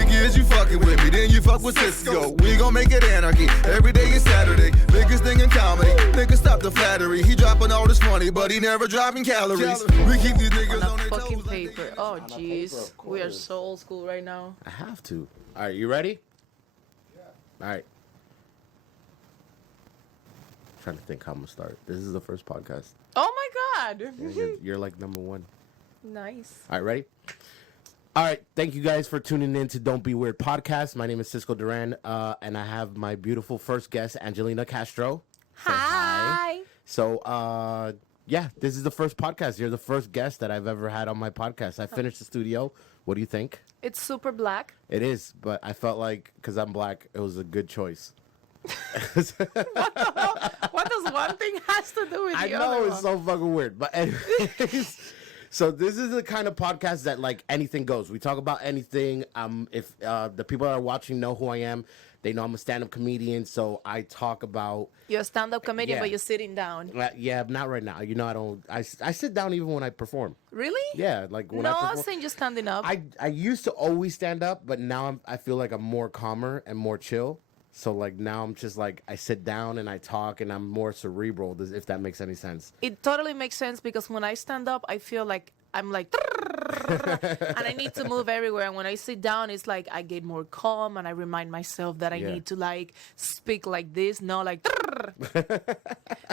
Big is you fucking with me, then you fuck with Cisco. We gon' make it anarchy. Every day is Saturday. Biggest thing in comedy. Nigga, stop the flattery. He dropping all this money, but he never dropping calories. We keep these niggas on their Fucking toes. paper. Oh, jeez. We are so old school right now. I have to. All right, you ready? Yeah. All right. Trying to think how I'm gonna start. This is the first podcast. Oh my God. Yeah, you're like number one. Nice. All right, ready? All right, thank you guys for tuning in to Don't Be Weird podcast. My name is Cisco Duran, and I have my beautiful first guest, Angelina Castro. Say Hi. So, yeah, this is the first podcast. You're the first guest that I've ever had on my podcast. I finished the studio. What do you think? It's super black. It is, but I felt like, because I'm black, it was a good choice. What does one thing has to do with I the know other it's one? so fucking weird, but anyways, so this is the kind of podcast that like anything goes. We talk about anything. If the people that are watching know who I am, they know I'm a stand-up comedian. So I talk about You're a stand-up comedian, Yeah. but you're sitting down. yeah, not right now. You know, I don't. I sit down even when I perform. Really? Yeah, like when No, I I've perform. seen you standing up. I used to always stand up, but now I feel like I'm more calmer and more chill. So like now I'm just like I sit down and I talk and I'm more cerebral. If that makes any sense. It totally makes sense because when I stand up, I feel like I'm like, and I need to move everywhere. And when I sit down, it's like I get more calm and I remind myself that I Yeah. need to like speak like this, not like.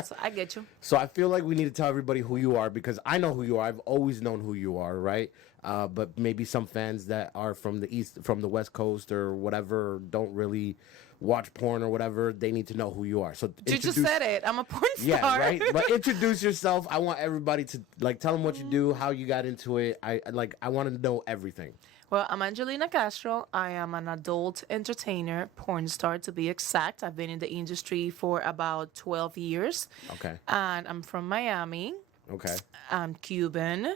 So I get you. So I feel like we need to tell everybody who you are because I know who you are. I've always known who you are, right? But maybe some fans that are from the West Coast or whatever, don't really watch porn or whatever. They need to know who you are. So You just said it. I'm a porn star. yeah, right. But introduce yourself. I want everybody to like tell them what you do, how you got into it. I want to know everything. Well, I'm Angelina Castro. I am an adult entertainer, porn star to be exact. I've been in the industry for about 12 years. Okay. And I'm from Miami. Okay. I'm Cuban.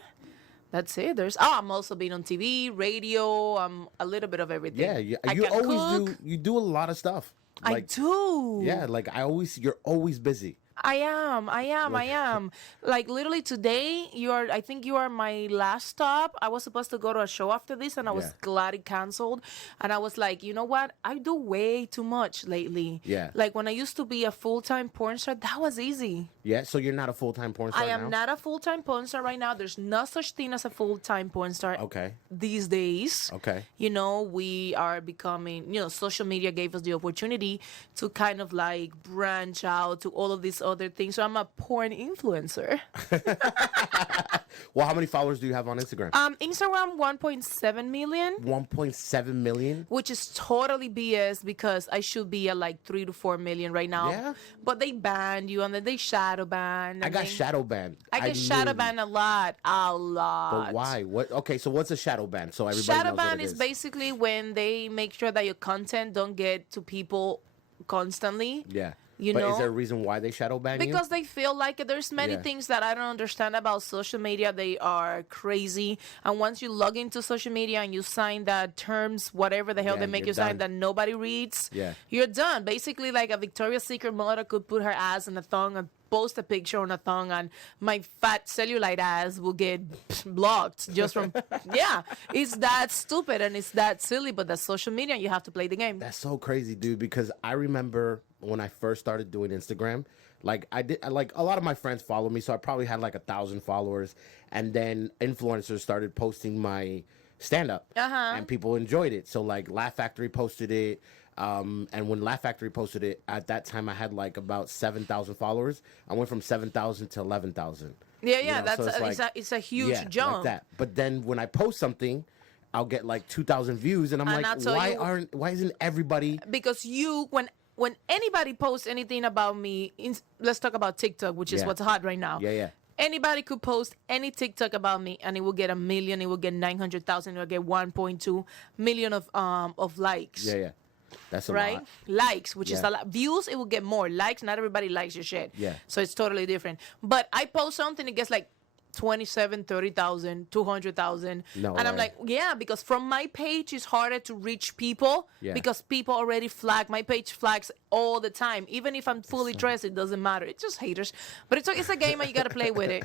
That's it. I'm also been on TV, radio. I'm a little bit of everything. Yeah. I You can always cook. You do a lot of stuff. I do. Yeah. Like you're always busy. I am. Like literally today, I think you are my last stop. I was supposed to go to a show after this and I was Yeah. glad it canceled. And I was like, you know what? I do way too much lately. Yeah. Like when I used to be a full-time porn star, that was easy. Yeah. So you're not a full-time porn star I am now? not a full-time porn star right now. There's no such thing as a full-time porn star Okay. these days. Okay. You know, we are becoming, social media gave us the opportunity to kind of like branch out to all of these other things. So I'm a porn influencer. Well, how many followers do you have on Instagram? Instagram 1.7 million, 1.7 million. which is totally BS because I should be at like 3 to 4 million right now. Yeah? But they banned you and then they shadow banned. I and got then- shadow banned. I get shadow literally- banned a lot. But why? What? Okay, so what's a shadow ban? So everybody Shadow knows what ban it is basically when they make sure that your content don't get to people constantly. Yeah. You but know? is there a reason why they shadow ban you? Because they feel like it. There's many Yeah. things that I don't understand about social media. They are crazy. And once you log into social media and you sign that terms, whatever the hell Yeah, they make you're you sign done. that nobody reads, Yeah. you're done. Basically, like a Victoria's Secret model could put her ass in a thong and post a picture on a thong, and my fat cellulite ass will get blocked just from, yeah. It's that stupid and it's that silly, but that's social media and you have to play the game. That's so crazy, dude. Because I remember when I first started doing Instagram, like like a lot of my friends follow me, so I probably had like 1,000 followers, and then influencers started posting my stand up, and people enjoyed it. So like Laugh Factory posted it. And when Laugh Factory posted it, at that time I had like about 7,000 followers. I went from 7,000 to 11,000. Yeah, You know, that's so it's a huge yeah, jump. like that. But then when I post something, I'll get like 2,000 views, and I'm And I'll like, tell you- why isn't everybody? Because when anybody posts anything about me, let's talk about TikTok, which is Yeah. what's hot right now. Yeah. Anybody could post any TikTok about me, and it will get 1 million. It will get 900,000. It will get 1.2 million of likes. Yeah. That's a Right? lot. Likes, which is Yeah. a lot. Views, it will get more. Likes, not everybody likes your shit. Yeah. So it's totally different. But I post something, it gets like 27, 30,000, 200,000. No and I'm way. like, yeah, because from my page it's harder to reach people Yeah. because people already flag. My page flags all the time. Even if I'm fully dressed, it doesn't matter. It's just haters. But it's a game and you got to play with it.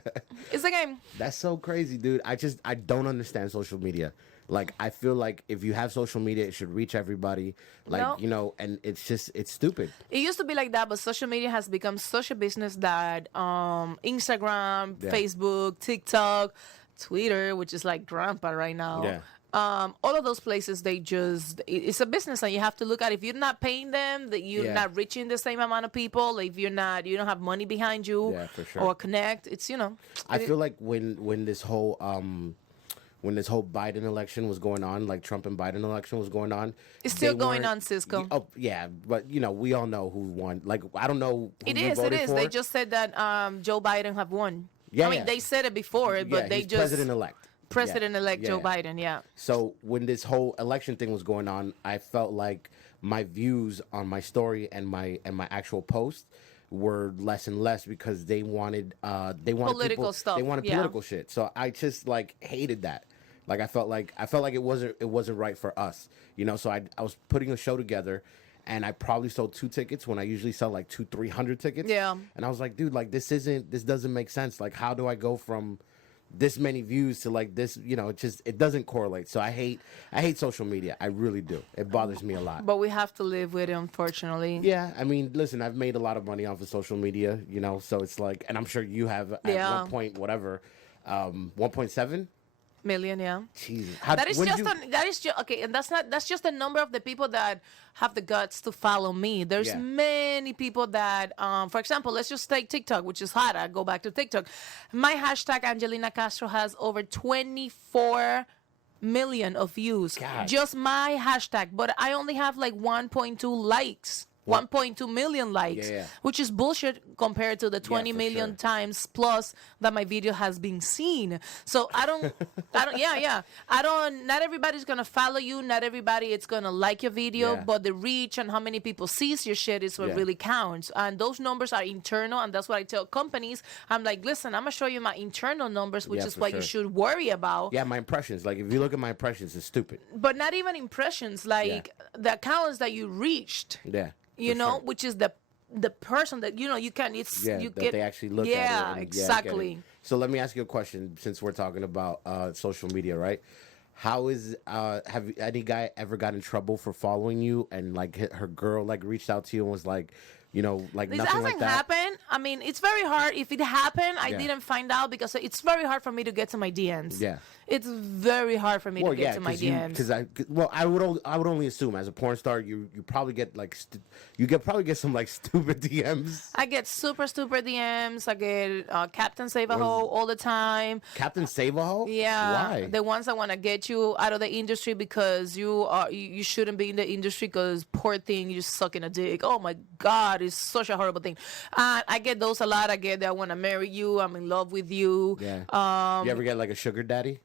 It's a game. That's so crazy, dude. I don't understand social media. Like I feel like if you have social media, it should reach everybody. Like No. you know, and it's stupid. It used to be like that, but social media has become such a business that Instagram, Yeah. Facebook, TikTok, Twitter, which is like grandpa right now. Yeah. All of those places, it's a business, and you have to look at if you're not paying them, that you're Yeah. not reaching the same amount of people. If you don't have money behind you, Yeah, for sure. or connect. It's I feel like when this whole Biden election was going on, like Trump and Biden election was going on, It's still they going weren't- on, Cisco. Oh yeah, but we all know who won. Like I don't know. Who It you is. It voted is. For. They just said that Joe Biden have won. Yeah, I mean, yeah. they said it before, but Yeah, they he's just president-elect. President-elect Yeah, Joe yeah. Biden. Yeah. So when this whole election thing was going on, I felt like my views on my story and my actual post were less and less because they wanted Political people, stuff, They wanted yeah. political shit. So I just like hated that. Like I felt like it wasn't right for us. So I was putting a show together. And I probably sold 2 tickets when I usually sell like 200-300 tickets. Yeah. And I was like, dude, like this doesn't make sense. Like, how do I go from this many views to like this? It doesn't correlate. So I hate social media. I really do. It bothers me a lot. But we have to live with it, unfortunately. Yeah, I mean, listen, I've made a lot of money off of social media, so it's like, and I'm sure you have at Yeah. 1.7 Million, yeah. Jesus. That is just okay, and that's just the number of the people that have the guts to follow me. There's Yeah. many people that, for example, let's just take TikTok, which is hot. I go back to TikTok. My hashtag Angelina Castro has over 24 million of views. God. Just my hashtag, but I only have like 1.2 likes. 1.2 million likes, Yeah. which is bullshit compared to the 20 for million sure. times plus that my video has been seen. So I don't, not everybody's gonna follow you. Not everybody is gonna like your video, Yeah. but the reach and how many people sees your shit is what Yeah. really counts. And those numbers are internal, and that's what I tell companies. I'm like, listen, I'm gonna show you my internal numbers, which Yeah, is for what you sure. should worry about. Yeah, my impressions. Like, if you look at my impressions, it's stupid. But not even impressions, like the accounts that you reached. Yeah. You for know, sure. which is the person that you can. It's Yeah, you that get. they actually look at it. Yeah, and- exactly. I get it. So let me ask you a question, since we're talking about social media, right? How is have any guy ever got in trouble for following you and like her girl like reached out to you and was like, like This nothing hasn't like that? happened. I mean, it's very hard. If it happened, I Yeah. didn't find out because it's very hard for me to get to my DMs. Yeah. It's very hard for me to get to my DMs. because I would only assume as a porn star you probably get like probably get some like stupid DMs. I get super DMs. I get Captain Save a Hoe all the time. Captain Save a Hoe? Yeah, Why? the ones that want to get you out of the industry because you shouldn't be in the industry because poor thing, you sucking a dick. Oh my God, it's such a horrible thing. I get those a lot. I get that I want to marry you. I'm in love with you. Yeah. You ever get like a sugar daddy?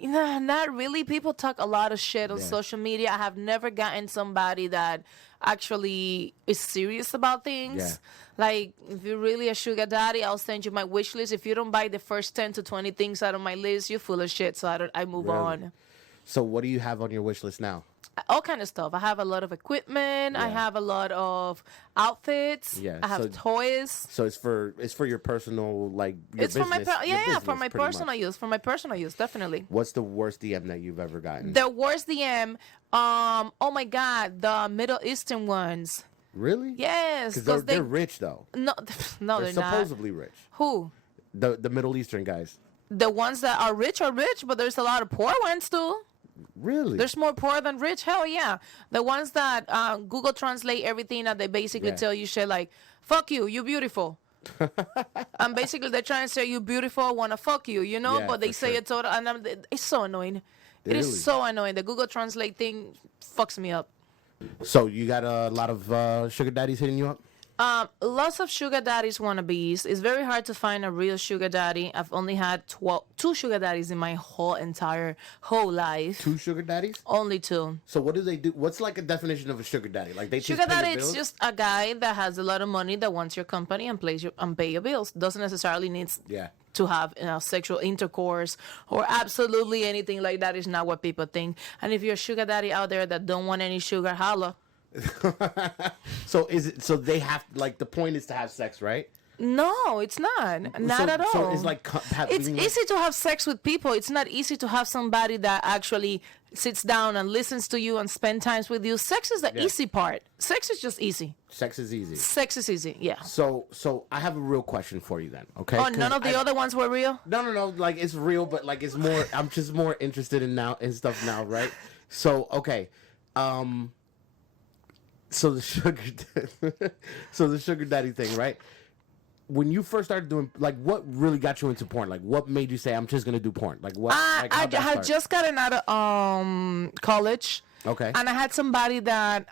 Not really. People talk a lot of shit on Yeah. social media. I have never gotten somebody that actually is serious about things. Yeah. Like, if you're really a sugar daddy, I'll send you my wish list. If you don't buy the first 10 to 20 things out of my list, you're full of shit. So I move Really? on. So what do you have on your wish list now? All kind of stuff. I have a lot of equipment. I Yeah. have a lot of outfits. Yeah, I have so- toys. So it's for your personal like your It's for my business- your yeah, for business, my pretty personal much. use. For my personal use, definitely. What's the worst DM that you've ever gotten? The worst DM, oh my God, the Middle Eastern ones. Really? Yes, Because they're rich though. no, no, They're they're not. supposedly rich. Who? The Middle Eastern guys. The ones that are rich, but there's a lot of poor ones too. Really? There's more poor than rich. Hell yeah. The ones that Google Translate everything and they basically Yeah. tell you shit like, "Fuck you, you beautiful." And basically they're trying to say you beautiful, I wanna fuck you, Yeah, but they for say sure. it total, and it's so annoying. It Really? is so annoying. The Google Translate thing fucks me up. So you got a lot of sugar daddies hitting you up? Lots of sugar daddies wannabes. It's very hard to find a real sugar daddy. I've only had 2 sugar daddies in my whole life. 2 sugar daddies? Only 2. So what do they do? What's like a definition of a sugar daddy? Like they just Sugar pay your daddy, it's bills? just a guy that has a lot of money that wants your company and pay your bills. Doesn't necessarily need Yeah. to have sexual intercourse or absolutely anything like that. Is not what people think. And if you're a sugar daddy out there that don't want any sugar, holla. So they have like the point is to have sex, right? No, it's not. Not at all. So it's like It's easy to have sex with people. It's not easy to have somebody that actually sits down and listens to you and spend time with you. Sex is the easy part. Sex is just easy. Sex is easy. Sex is easy. Yeah. So I have a real question for you then. Okay. Oh, none of the other ones were real? No. Like it's real, but like it's more. I'm just more interested in stuff now, right? So okay. So the sugar daddy thing, right? When you first started doing, like, what really got you into porn? Like, what made you say, I'm just gonna do porn? Like, what? Like, I had just gotten out of college. Okay. And I had somebody that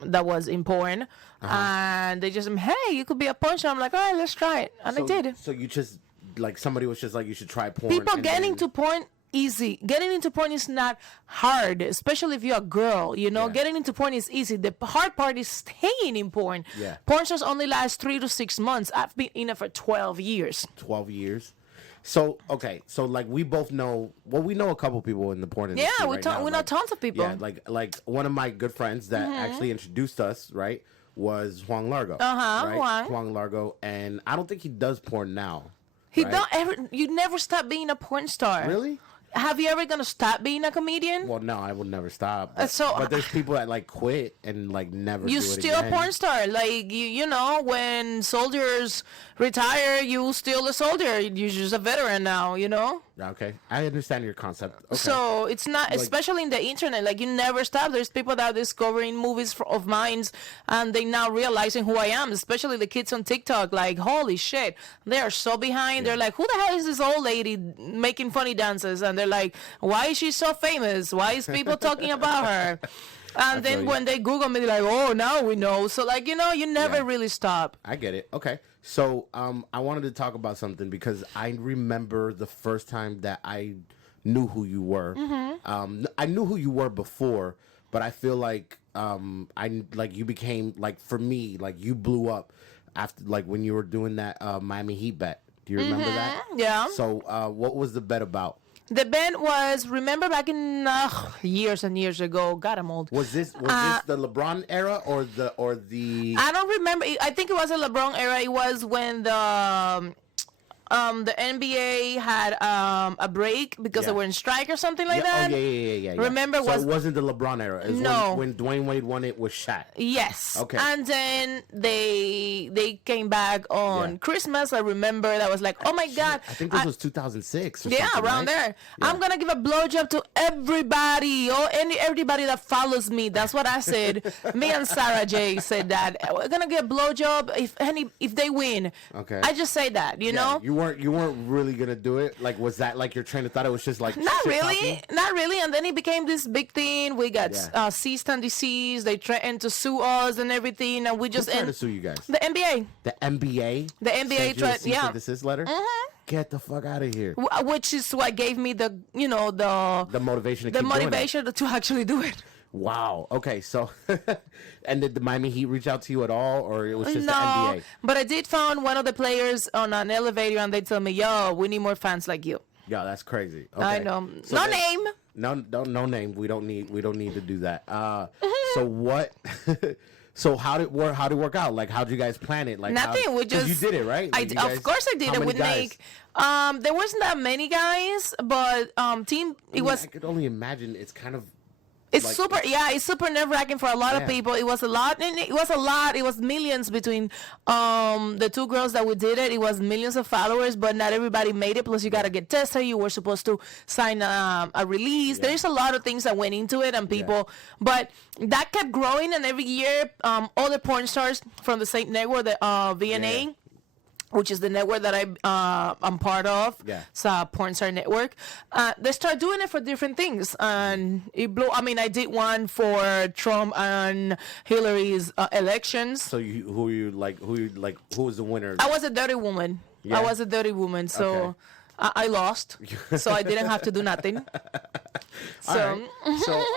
was in porn, and they just, hey, you could be a porn star. I'm like, all right, let's try it, and I did. So you just, like, somebody was just like, you should try porn. People getting into porn easy. Getting into porn is not hard, especially if you're a girl. You know, getting into porn is easy. The hard part is staying in porn. Yeah. Porn stars only last 3 to 6 months. I've been in it for 12 years. 12 years. So okay, so like we both know. Well, we know a couple people in the porn industry. Yeah, we know tons of people. Yeah, like one of my good friends that actually introduced us, right, was Juan Largo. Right? Juan Largo, and I don't think he does porn now. He right? don't ever. You never stop being a porn star. Really? Have you ever gonna stop being a comedian? Well, no, I would never stop. But there's people that like quit and like never. You do it still again. a porn star. Like you know, when soldiers retire, you still a soldier. You're just a veteran now. You know. Okay, I understand your concept. Okay. So it's not, especially in the internet, like you never stop. There's people that are discovering movies of mine, and they now realizing who I am. Especially the kids on TikTok, like holy shit, they are so behind. They're like, who the hell is this old lady making funny dances? And they're like, why is she so famous? Why is people talking about her? And then when they Google me, they're like, oh, now we know. So like, you know, you never really stop. I get it. Okay. So I wanted to talk about something because I remember the first time that I knew who you were. I knew who you were before, but I feel like you became, like, for me, like you blew up after, like, when you were doing that Miami Heat bet. Do you remember that? Yeah. So what was the bet about? The band was, remember back in years and years ago. God, I'm old. Was this the LeBron era or the? I don't remember. I think it was a LeBron era. It was when the NBA had a break because they were in strike or something like that. Oh, yeah. Remember, so it wasn't the LeBron era. It was when Dwayne Wade won it with Shaq. Yes. Okay. And then they came back on Christmas. I remember that was like, oh my God. I think this was 2006. Or yeah, something, around right? there. Yeah. I'm gonna give a blowjob to everybody, everybody that follows me. That's what I said. Me and Sarah J said that we're gonna get a blowjob if they win. Okay. I just say that, you know. You weren't really gonna do it. Like, was that like your train of thought? It was just like not really. And then it became this big thing. We got ceased and desist. They threatened to sue us and everything, and we just tried to sue you guys. The NBA. The NBA. The NBA tried. Yeah. This letter. Get the fuck out of here. Which is what gave me the motivation. To actually do it. Wow. Okay. So, and did the Miami Heat reach out to you at all, or it was just the No, NBA? but I did find one of the players on an elevator, and they told me, "Yo, we need more fans like you." Yeah, that's crazy. Okay. I know. So no name. No name. We don't need to do that. So what? So how did it work out? Like, how'd you guys plan it? Like nothing. We just you did it, right? Like of course I did it. We make. There wasn't that many guys, but team. I could only imagine. It's kind of. It's super nerve-wracking for a lot of people. It was a lot. It was millions between the two girls that we did it. It was millions of followers, but not everybody made it. Plus, you got to get tested. You were supposed to sign a release. There's a lot of things that went into it, and people. But that kept growing, and every year, other porn stars from the same network, the VNA. Yeah. Which is the network that I'm part of. Yeah. It's a porn star network. They start doing it for different things, and it blew. I mean, I did one for Trump and Hillary's elections. So who was the winner? I was a dirty woman. Yeah. I was a dirty woman, so okay. I lost. So I didn't have to do nothing. All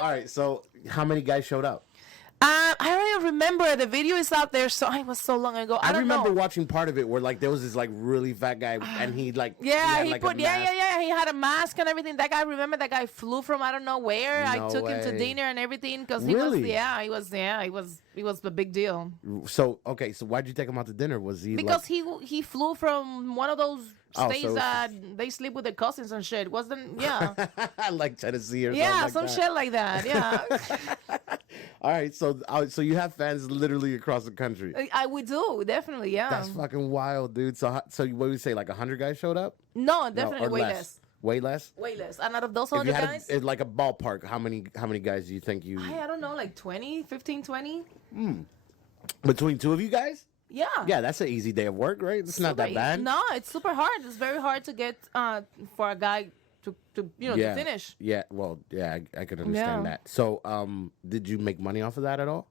right. So how many guys showed up? I don't even remember. The video is out there, so it was so long ago. I don't remember know. watching part of it where like there was this like really fat guy and he like Yeah, had, he like, a put mask. He had a mask and everything. That guy, remember that guy flew from I don't know where. I No took him to way. dinner and everything because Really? he was a big deal. So okay, so why'd you take him out to dinner? Was he Because like, he flew from one of those Oh, states so it's that they sleep with their cousins and shit. Wasn't like Tennessee or yeah, something some like that? shit like that. Yeah, All right, so you have fans literally across the country. I would do definitely. Yeah, That's fucking wild, dude. So what would you say? Like 100 guys showed up? no, No, definitely or way less. Way less. Way less. And out of those If you 100 had guys, like a ballpark, how many guys do you think you I don't know, like 20, 15, 20. between two of you guys? Yeah. Yeah, that's an easy day of work, right? It's not that Super- bad. No, it's super hard. It's very hard to get for a guy to yeah. to finish. Yeah, well, yeah, I could understand Yeah. that. So, did you make money off of that at all?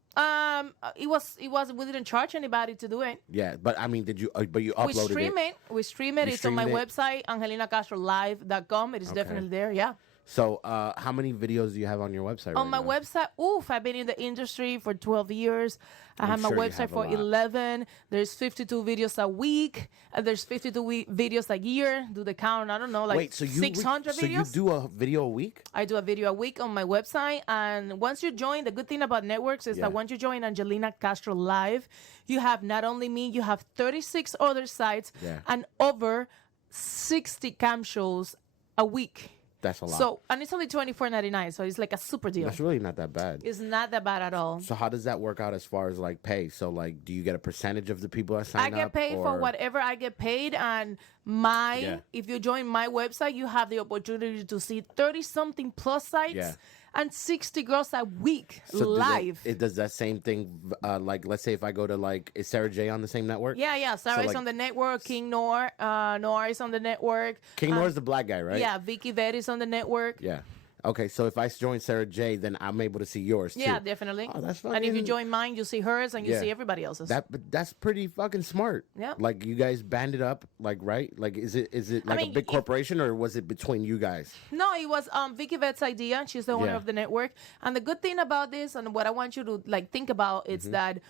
It was we didn't charge anybody to do it. Yeah, but I mean, did you? But you uploaded We stream it. We stream it. You It's on my streamed it? website, angelinacastrolive.com. It is definitely there. Yeah. So, how many videos do you have on your website? On my right now? website, I've been in the industry for 12 years. I have my sure you website have a for lot. 11. There's 52 videos a week. And there's 52 videos a year. Do the count? I don't know, like Wait, so you 600 so you videos. do a video a week? I do a video a week on my website. And once you join, the good thing about networks is Yeah. that once you join Angelina Castro Live, you have not only me, you have 36 other sites Yeah. and over 60 cam shows a week. That's a lot. So, and it's only $24.99, so it's like a super deal. That's really not that bad. It's not that bad at all. So how does that work out as far as like pay? So like, do you get a percentage of the people that sign I up? get paid for or- whatever I get paid, and Yeah. if you join my website, you have the opportunity to see 30 something plus sites Yeah. and 60 girls a week So do they- live. it does that same thing. Like, let's say if I go to like, is Sarah J on the same network? Yeah. Sarah is like- on the network. King Noir, Noir is on the network. King Noir's the black guy, right? Yeah, Vicky Vet is on the network. Yeah. Okay, so if I join Sarah J, then I'm able to see yours too. Yeah, definitely. Oh, that's and if you fucking- join mine, you see hers and you Yeah. see everybody else's. But that's pretty fucking smart. Yeah. Like you guys banded up, like right? Like is it like mean, a big if- corporation or was it between you guys? No, it was Vicky Vet's idea. She's the owner Yeah. of the network. And the good thing about this, and what I want you to like think about, Mm-hmm. is that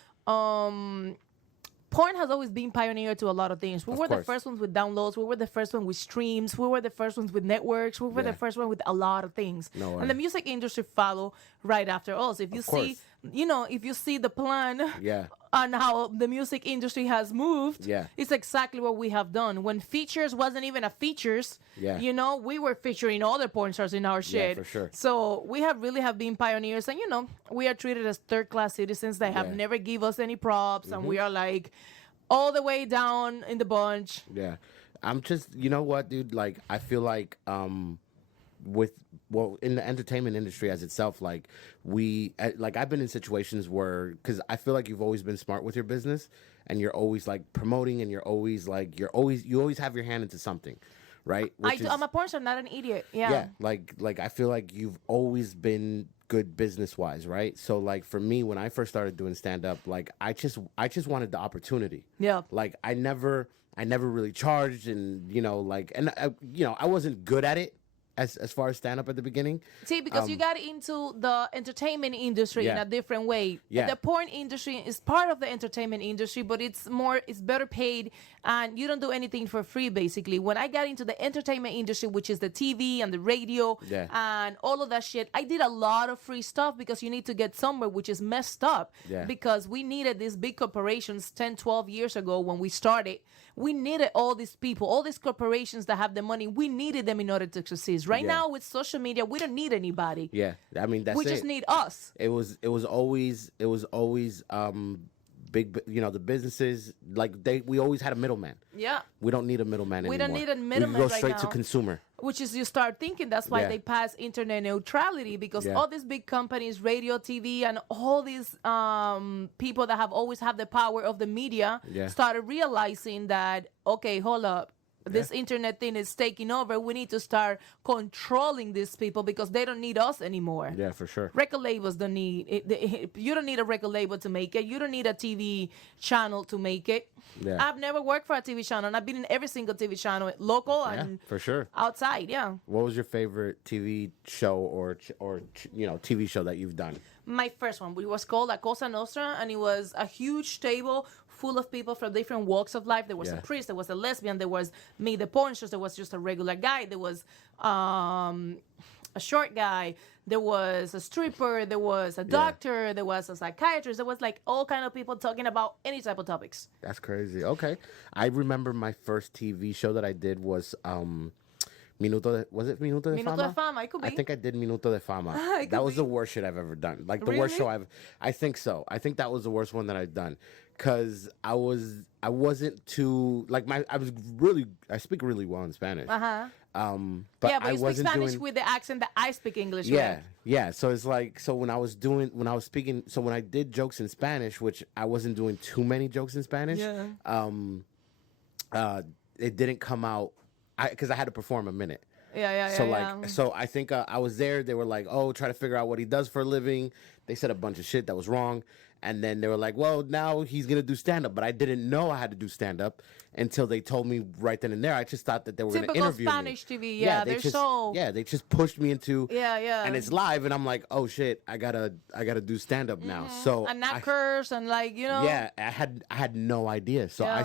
porn has always been pioneer to a lot of things. We were the course. first ones with downloads. We were the first one with streams. We were the first ones with networks. We were Yeah. the first one with a lot of things. No way. And the music industry follow right after us. If you see, course. if you see the plan Yeah. on how the music industry has moved, Yeah. it's exactly what we have done. When features wasn't even a features, Yeah. we were featuring other porn stars in our shit. for sure. So we have been pioneers, and we are treated as third-class citizens. They have Yeah. never give us any props, and we are like all the way down in the bunch. Yeah. I'm just, you know what, dude? Like, I feel like, in the entertainment industry as itself, like, I've been in situations where, because I feel like you've always been smart with your business and you're always like promoting and you always have your hand into something, right? I'm a porn star, not an idiot. Yeah. Yeah, like I feel like you've always been good business wise, right? So like for me, when I first started doing stand up, like I just wanted the opportunity. Yeah. Like I never really charged, and I wasn't good at it as far as stand up at the beginning. See, because you got into the entertainment industry in Yeah. a different way. Yeah. The porn industry is part of the entertainment industry, but it's better paid, and you don't do anything for free, basically. When I got into the entertainment industry, which is the TV and the radio Yeah. and all of that shit, I did a lot of free stuff because you need to get somewhere, which is messed up. Yeah. Because we needed these big corporations 10, 12 years ago when we started. We needed all these people, all these corporations that have the money. We need them in order to succeed. Right Yeah. now with social media, we don't need anybody. Yeah, I mean that's We it. just need us. It was always big. The businesses we always had a middleman. Yeah. We don't need a middleman We anymore. don't need a We middleman can go right straight to now. consumer. Which is you start thinking that's why Yeah. they pass internet neutrality, because Yeah. all these big companies, radio, TV, and all these people that have always had the power of the media Yeah. started realizing that, okay, hold up. this internet thing is taking over. We need to start controlling these people because they don't need us anymore. Yeah, for sure. Record labels don't need it. You don't need a record label to make it. You don't need a TV channel to make it. Yeah. I've never worked for a TV channel, and I've been in every single TV channel, local Yeah, and for sure. outside. Yeah. What was your favorite TV show or TV show that you've done? My first one, it was called La Cosa Nostra, and it was a huge table full of people from different walks of life. There was a Yeah. priest, there was a lesbian, there was me, the porn stars, there was just a regular guy, there was a short guy, there was a stripper, there was a doctor, there was a psychiatrist, there was like all kind of people talking about any type of topics. That's crazy. Okay. I remember my first TV show that I did was was it Minuto de Minuto Fama? de Fama, it could I be. think I did Minuto de Fama. It That could was the be. worst shit I've ever done. Like the worst Really? show I think so. I think that was the worst one that I've done. Cause I wasn't too like I speak really well in Spanish. But But yeah, but I you speak wasn't Spanish doing with the accent that I speak English yeah, with. yeah. So it's like when I did jokes in Spanish, which I wasn't doing too many jokes in Spanish. Yeah. It didn't come out because I had to perform a minute. Yeah. So I think I was there. They were like, "Oh, try to figure out what he does for a living." They said a bunch of shit that was wrong, and then they were like, "Well, now he's gonna do stand up." But I didn't know I had to do stand up until they told me right then and there. I just thought that they were gonna Typical interview Spanish me. TV, yeah, they they're just, so- they just pushed me into Yeah. and it's live, and I'm like, "Oh shit, I gotta do stand up now." So And not curse and like, you know. yeah, I had no idea. So I Yeah.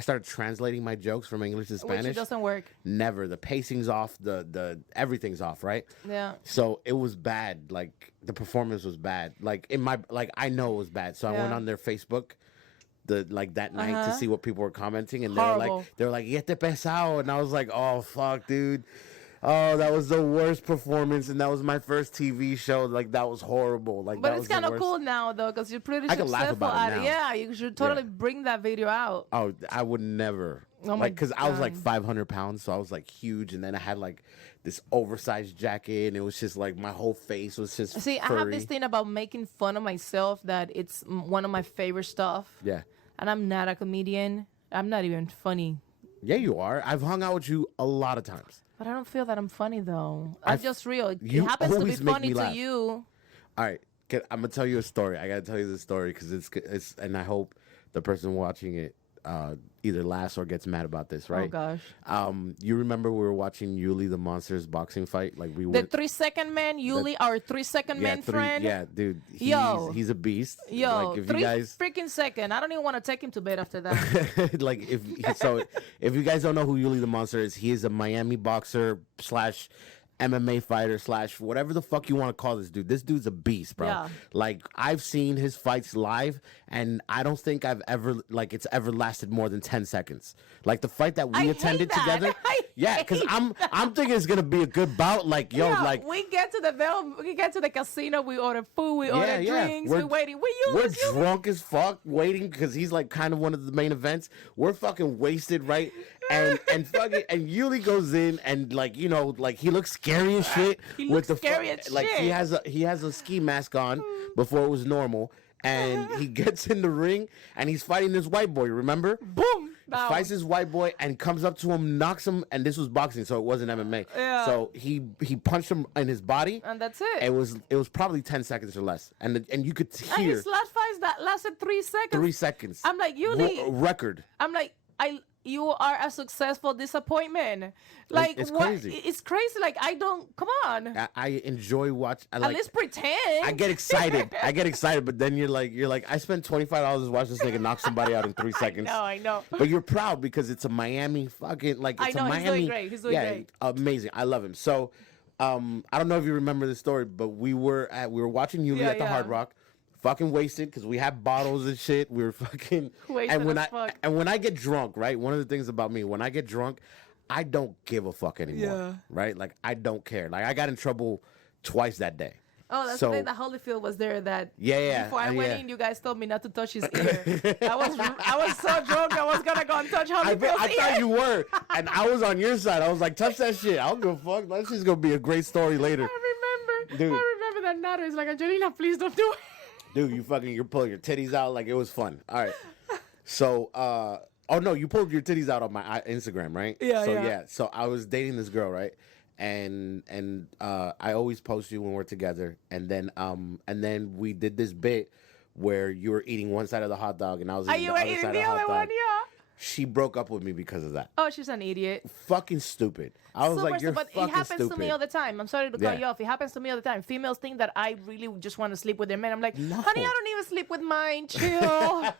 started translating my jokes from English to Which Spanish. it doesn't work. Never. The pacing's off, the everything's off, right? Yeah. So it was bad. Like the performance was bad. Like I know it was bad. So I went Yeah. on their Facebook that night to see what people were commenting, and Horrible. they were like, "Y este pesado," and I was like, "Oh fuck, dude." Oh, that was the worst performance, and that was my first TV show. Like that was horrible. Like, But that it's was the kind of worst. cool now, though, because you're pretty I can successful laugh about it at now. it. Yeah, you should totally bring that video out. Oh, I would never. Oh my because I was like God. 500 pounds, so I was like huge, and then I had like this oversized jacket, and it was just like my whole face was just See, I have this thing about making fun of myself that it's one of my favorite stuff. Yeah, And I'm not a comedian. I'm not even funny. yeah, you are. I've hung out with you a lot of times. But I don't feel that I'm funny, though. I'm just real. It you happens to be always make funny me to laugh. you. All right, I'm gonna tell you a story. I gotta tell you this story because it's, and I hope the person watching it either laughs or gets mad about this. Right? Oh, gosh. You remember we were watching Yuli the Monster's boxing fight? Like we The went. 3-second man, Yuli, our 3-second man friend. Yeah, dude. Yo. He's a beast. Yo, like if 3 you guys. freaking second. I don't even want to take him to bed after that. Like if you guys don't know who Yuli the Monster is, he is a Miami boxer slash MMA fighter slash whatever the fuck you want to call this dude. This dude's a beast, bro. Yeah. Like I've seen his fights live, and I don't think it's ever lasted more than 10 seconds. Like the fight that we I hate attended that. together. I Yeah, because hate I'm thinking it's gonna be a good bout. Like yo, Yeah, like we get to the casino, we order food, we order drinks, we're waiting. We're drunk as fuck waiting because he's like kind of one of the main events. We're fucking wasted, right? And fucking and Yuli goes in and like like he looks scary as shit. He with looks the scary as like shit. he has a ski mask on before it was normal. And he gets in the ring and he's fighting this white boy, remember? Boom. Down. Fights this white boy and comes up to him, knocks him, and this was boxing, so it wasn't MMA. Yeah. So he punched him in his body. And that's it. It was probably 10 seconds or less. And you could And hear his last fights that lasted 3 seconds. 3 seconds. I'm like, Yuli. Record. I'm like, you are a successful disappointment. Like it's what? crazy. It's crazy. Like I don't. Come on. I enjoy watch. At least pretend. I get excited. But then you're like, I spent $25 to watch this nigga knock somebody out in 3 seconds. No, I know. But you're proud because it's a Miami fucking like. It's I know, a he's Miami. doing great. He's doing great. Amazing. I love him. So, I don't know if you remember the story, but we were watching Yuli at the Hard Rock. Fucking wasted because we had bottles and shit. We were fucking Wasted as fuck. when I get drunk, right? One of the things about me, when I get drunk, I don't give a fuck anymore. Yeah. Right? Like I don't care. Like I got in trouble twice that day. Oh, that's So- the thing. That Holyfield was there. That Yeah, Before I went yeah. in, you guys told me not to touch his ear. I was so drunk. I was gonna go and touch Holyfield's I ear. thought you were, and I was on your side. I was like, touch that shit. I don't give a fuck. That shit's gonna be a great story later. Dude. I remember that natter. It's like, Angelina, please don't do it. Dude, you're pulling your titties out like it was fun. All right. So Oh no, you pulled your titties out on my Instagram, right? Yeah, so yeah. So I was dating this girl, right? And I always post you when we're together, and then we did this bit where you were eating one side of the hot dog and I was eating you the were other eating side the of the hot other dog. one, yeah. She broke up with me because of that. Oh, she's an idiot. Fucking stupid. I was like, you're But fucking it happens stupid. to me all the time. I'm sorry to cut Yeah. you off. It happens to me all the time. Females think that I really just want to sleep with their men. I'm like, No. honey, I don't even sleep with mine. Chill.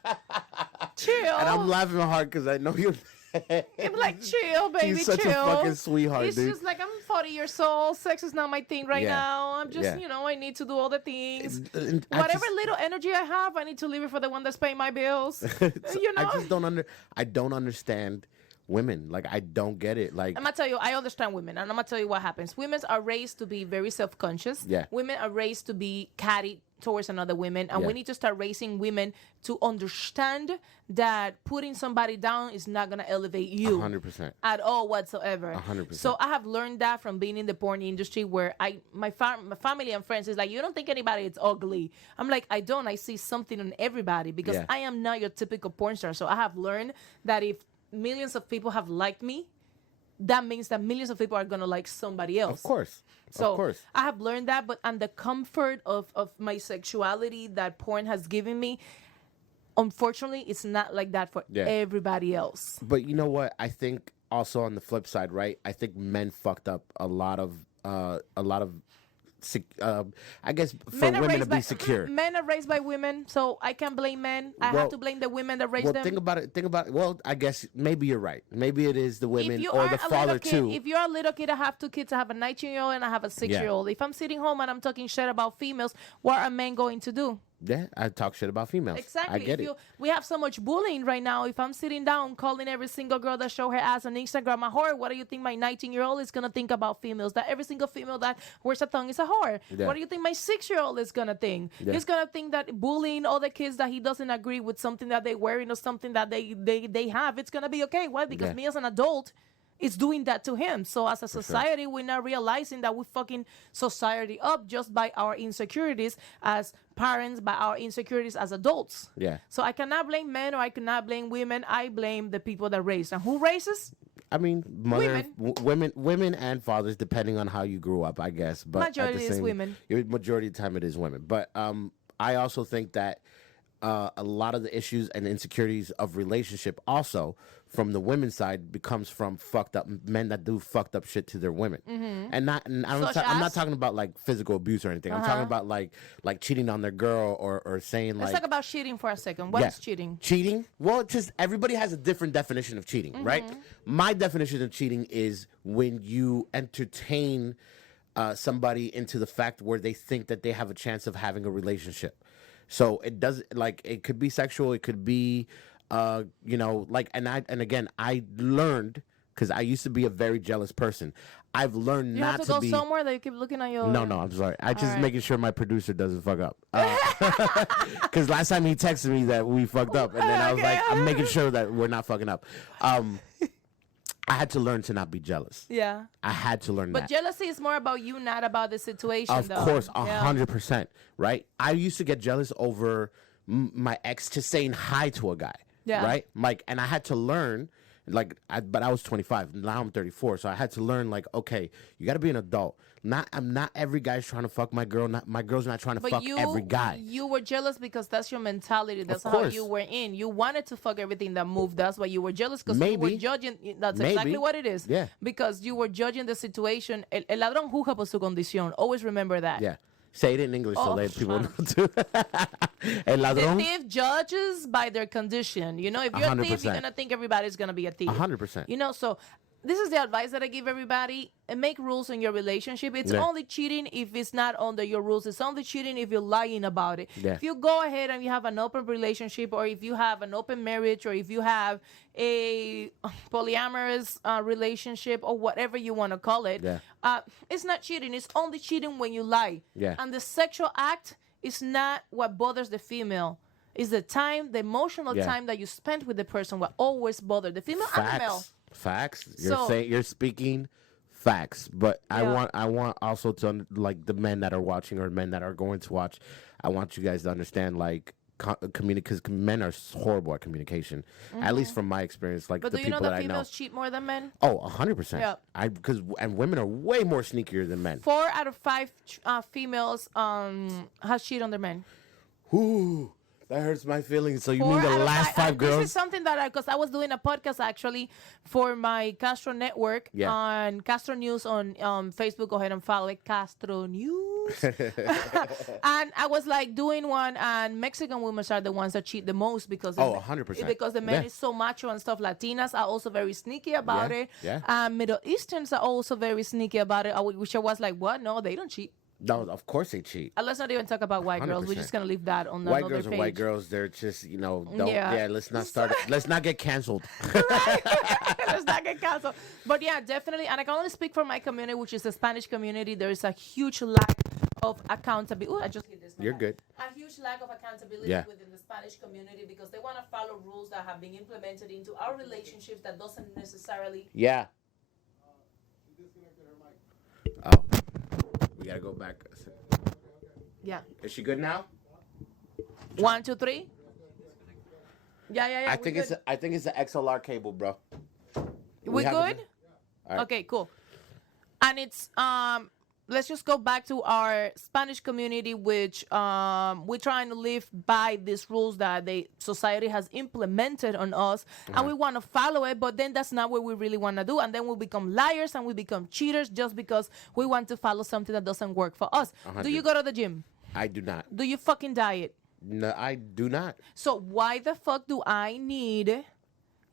Chill. And I'm laughing hard because I know you're. I'm like, chill, baby, He's such chill. a fucking sweetheart, It's dude. just like, I'm 40 years old. Sex is not my thing right Yeah. now. I'm just, Yeah. I need to do all the things. And I Whatever just- little energy I have, I need to leave it for the one that's paying my bills. So you know? I just don't understand women. Like I don't get it. Like I'm gonna tell you, I understand women, and I'm gonna tell you what happens. Women are raised to be very self-conscious. Yeah. Women are raised to be catty towards another women, and Yeah. we need to start raising women to understand that putting somebody down is not gonna elevate you 100%. at all whatsoever. 100%. So I have learned that from being in the porn industry, where my family and friends is like, you don't think anybody is ugly. I'm like, I don't. I see something in everybody because Yeah. I am not your typical porn star. So I have learned that if millions of people have liked me, that means that millions of people are gonna like somebody else. Of course. So of course. I have learned that, but and the comfort of my sexuality that porn has given me, unfortunately, it's not like that for Yeah. everybody else. But you know what? I think also on the flip side, right? I think men fucked up a lot of I guess for Men are women to raised be by secure. Men are raised by women, so I can't blame men. I Well- have to blame the women that raised Well, them. think about it. Well, I guess maybe you're right. Maybe it is the women If you or are the a father little kid, too. if you're a little kid, I have two kids. I have a 19-year-old and I have a 6-year-old. If I'm sitting home and I'm talking shit about females, what are men going to do? Yeah, I talk shit about females. Exactly. I get If it. we have so much bullying right now. If I'm sitting down calling every single girl that show her ass on Instagram a whore, what do you think my 19-year-old is gonna think about females? That every single female that wears a tongue is a whore. Yeah. What do you think my 6-year-old is gonna think? Yeah. He's gonna think that bullying all the kids that he doesn't agree with something that they're wearing or something that they have, it's gonna be okay. Why? Because Yeah. me as an adult is doing that to him. So as a society, we're not realizing that we fucking society up just by our insecurities as parents, by our insecurities as adults. Yeah. So I cannot blame men or I cannot blame women. I blame the people that raise. And who raises? I mean, women and fathers, depending on how you grew up, I guess. But at the Majority is women. Majority of the time, it is women. But I also think that a lot of the issues and insecurities of relationship also from the women's side becomes from fucked up men that do fucked up shit to their women. And I'm not as? talking about like physical abuse or anything. I'm talking about like cheating on their girl or saying Let's like talk about cheating for a second. What is cheating? Cheating? Well, it's just everybody has a different definition of cheating, right? My definition of cheating is when you entertain somebody into the fact where they think that they have a chance of having a relationship. So it does like it could be sexual, it could be and again I learned because I used to be a very jealous person. I've learned You not have to go be. somewhere that you keep looking at your. No, I'm sorry. I just right. making sure my producer doesn't fuck up. Because last time he texted me that we fucked up, and then I was Okay. like, I'm making sure that we're not fucking up. I had to learn to not be jealous. Yeah. I had to learn But that. jealousy is more about you, not about the situation. Of though. course, Yeah. 100%. Right? I used to get jealous over my ex just saying hi to a guy. Yeah. Right? Like, and I had to learn. But I was 25. Now I'm 34. So I had to learn. Like, okay, you got to be an adult. I'm not every guy's trying to fuck my girl. My girl's not trying to But fuck every guy. You were jealous because that's your mentality. That's Of how course. you were in. You wanted to fuck everything that moved. That's why you were jealous because you were Maybe. judging. That's Maybe. exactly what it is. Yeah. Because you were judging the situation. El ladrón juzga por su condición. Always remember that. Yeah. Say it in English so Oh, that people man. know too. El The ladrón. thief judges by their condition. You know, if you're a thief, you're 100%. gonna think everybody's gonna be a thief. 100%. You know, so this is the advice that I give everybody. And make rules in your relationship. It's Yeah. only cheating if it's not under your rules. It's only cheating if you're lying about it. Yeah. If you go ahead and you have an open relationship, or if you have an open marriage, or if you have a polyamorous relationship, or whatever you want to call it, Yeah. it's not cheating. It's only cheating when you lie. Yeah. And the sexual act is not what bothers the female. It's the time, the emotional Yeah. time that you spent with the person what always bothers the female and the male. Facts. So- You're speaking facts. But Yeah. I want also to like the men that are watching or men that are going to watch. I want you guys to understand like because men are horrible at communication. At least from my experience, like But the do you know people that that I know. females cheat more than men? Oh, 100%. Yeah. And women are way more sneakier than men. 4 out of 5 females has cheated on their men. Ooh, that hurts my feelings. So you mean 4 the out of last 5 This is girls? something that because I was doing a podcast actually for my Castro network on Castro News on Facebook. Go ahead and follow it, Castro News. And I was like doing one, and Mexican women are the ones that cheat the most because 100%. because the men Yeah. is so macho and stuff. Latinas are also very sneaky about it. Yeah. Middle Easterns are also very sneaky about it. Which I was like, what? No, they don't cheat. No, of course they cheat. Let's not even talk about white girls. We're 100%. just gonna leave that on White another girls page. are white girls. They're just, don't. Yeah. Yeah, let's not start. Let's not get canceled. Let's not get canceled. But yeah, definitely. And I can only speak for my community, which is the Spanish community. There is a huge lack of accountability. Oh, I just hit this. You're good. A huge lack of accountability Yeah. within the Spanish community because they want to follow rules that have been implemented into our relationships that doesn't necessarily. Yeah. Oh, we gotta go back. Yeah. Is she good now? 1, 2, 3. Yeah. I think it's the XLR cable, bro. We have good? it. All right. Okay, cool. And it's let's just go back to our Spanish community, which we're trying to live by these rules that the society has implemented on us, and we want to follow it. But then that's not what we really want to do, and then we become liars and we become cheaters just because we want to follow something that doesn't work for us. 100. Do you go to the gym? I do not. Do you fucking diet? No, I do not. So why the fuck do I need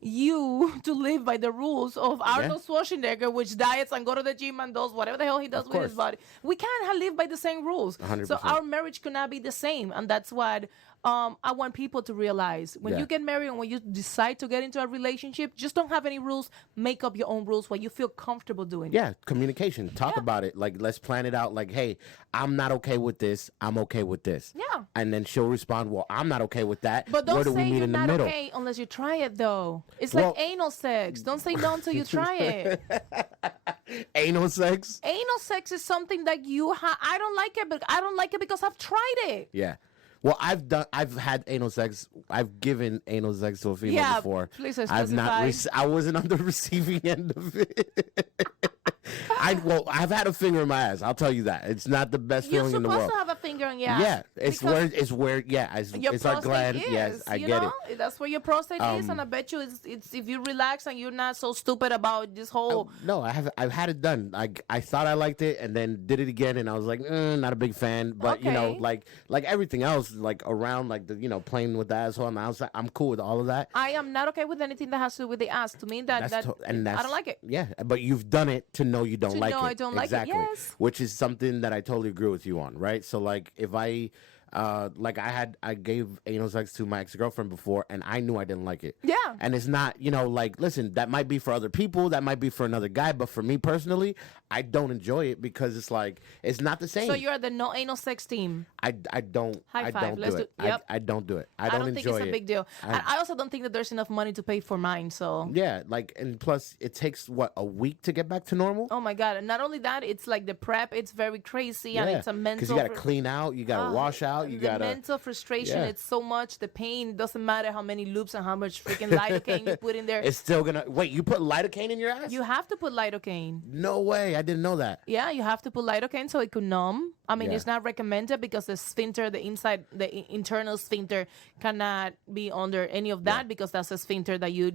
you to live by the rules of Arnold Schwarzenegger, which diets and go to the gym and does whatever the hell he does with his body? We can't live by the same rules. 100%. So our marriage could not be the same. And that's what I want people to realize. When Yeah. you get married and when you decide to get into a relationship, just don't have any rules. Make up your own rules what you feel comfortable doing. Yeah, communication. Talk about it. Like, let's plan it out. Like, hey, I'm not okay with this. I'm okay with this. Yeah. And then she'll respond, well, I'm not okay with that. But don't Where do we say meet you're in the not middle? okay unless you try it, though. It's Well- like anal sex. Don't say no until you try it. Anal sex? Anal sex is something that I don't like it, but I don't like it because I've tried it. Yeah. Well, I've had anal sex. I've given anal sex to a female Yeah, before. please I've not. specify. I wasn't on the receiving end of it. I've had a finger in my ass. I'll tell you that. It's not the best You're feeling in the supposed world. to have a finger in your ass. Yeah, it's because where your it's our prostate gland. is, Yes, I you get know? it. That's where your prostate is, and I bet you it's if you relax and you're not so stupid about this whole. No, I've had it done. I thought I liked it, and then did it again, and I was like, not a big fan. But Okay. like everything else, like around, like the playing with the asshole on the outside, I'm cool with all of that. I am not okay with anything that has to do with the ass. To me, That's I don't like it. Yeah, but you've done it to know you don't To like know it. I don't like it, exactly. yes. Which is something that I totally agree with you on, right? So like if I I gave anal sex to my ex-girlfriend before and I knew I didn't like it. Yeah. And it's not, like listen, that might be for other people, that might be for another guy, but for me personally, I don't enjoy it because it's like it's not the same. So you're the no anal sex team. I don't High I five. don't Let's do it. do- yep. I don't do it. I I don't don't think enjoy it's a it. big deal. And I also don't think that there's enough money to pay for mine. So. Yeah, like and plus it takes what, a week to get back to normal? Oh my god! And not only that, it's like the prep. It's very crazy, and it's a mental. Because you got to clean out, you got to wash out, you the got to. mental frustration. Yeah. It's so much. The pain doesn't matter how many loops and how much freaking lidocaine you put in there. It's still gonna. Wait, you put lidocaine in your ass? You have to put lidocaine. No way, I didn't know that. Yeah, you have to put lidocaine so it could numb. I mean, Yeah. it's not recommended because the sphincter, the internal sphincter, cannot be under any of that because that's a sphincter that you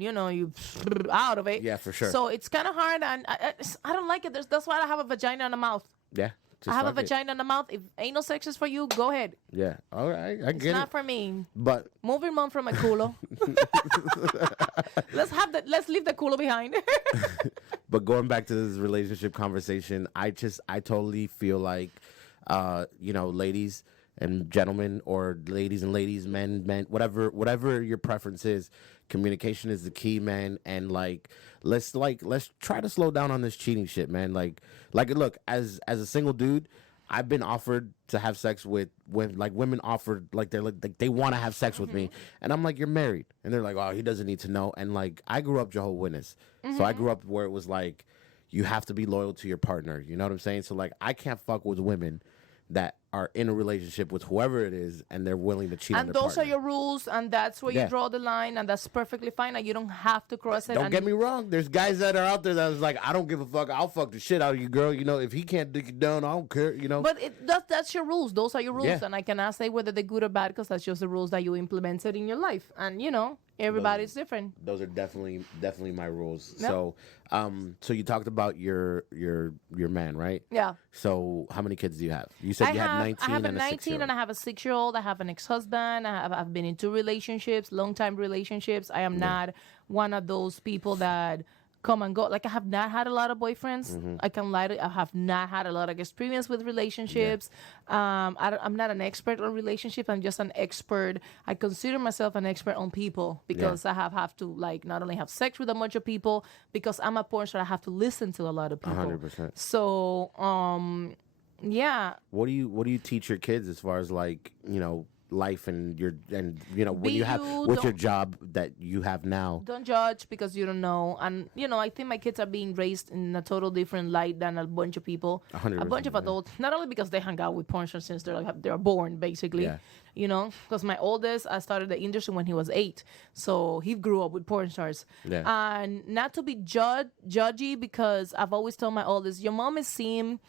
out of it. Yeah, for sure. So it's kind of hard, and I don't like it. That's why I have a vagina and a mouth. Yeah. I have a fuck it. vagina and a mouth. If anal sex is for you, go ahead. Yeah. All right, I It's get not it. for me. But Move your mom from a culo. Let's leave the culo behind. but going back to this relationship conversation, I totally feel like, ladies and gentlemen, or ladies and ladies, men, whatever your preference is, communication is the key, man. And let's try to slow down on this cheating shit, man. Like look, as a single dude, I've been offered to have sex with women offered they want to have sex with me, and I'm like, you're married, and they're like, oh, he doesn't need to know. And I grew up Jehovah's Witness, so I grew up where it was like you have to be loyal to your partner. You know what I'm saying? So I can't fuck with women that are in a relationship with whoever it is and they're willing to cheat on And their those partner. are your rules, and that's where Yeah. you draw the line, and that's perfectly fine, and you don't have to cross it. Don't and get me wrong. There's guys that are out there that was like, I don't give a fuck. I'll fuck the shit out of you, girl. You know, if he can't dig it down, I don't care. You know. But that's your rules. Those are your rules, Yeah. and I cannot say whether they're good or bad because that's just the rules that you implemented in your life. And everybody's different. Those are definitely my rules. Yep. So, so you talked about your man, right? Yeah. So how many kids do you have? You said you had 19 I have a and a 19 6-year-old. and I have a 6-year-old. I have an ex-husband. I've been in 2 relationships, long-time relationships. I am not one of those people that come and go. Like, I have not had a lot of boyfriends. Mm-hmm. I can lie to you. I have not had a lot of experience with relationships. I'm not an expert on relationship. I'm just an expert. I consider myself an expert on people because I have to, like, not only have sex with a bunch of people, because I'm a porn star, I have to listen to a lot of people. 100%. So, yeah. What do you teach your kids as far as, like, life and what Be do you have? you, What's your don't- job that you have now? Don't judge because you don't know. And, I think my kids are being raised in a total different light than a bunch of people. 100%, A bunch of yeah. adults, not only because they hang out with porn stars since they're born, basically. Yeah. Because my oldest, I started the industry when he was 8. So he grew up with porn stars. Yeah. And not to be judgy, because I've always told my oldest, your mom is seen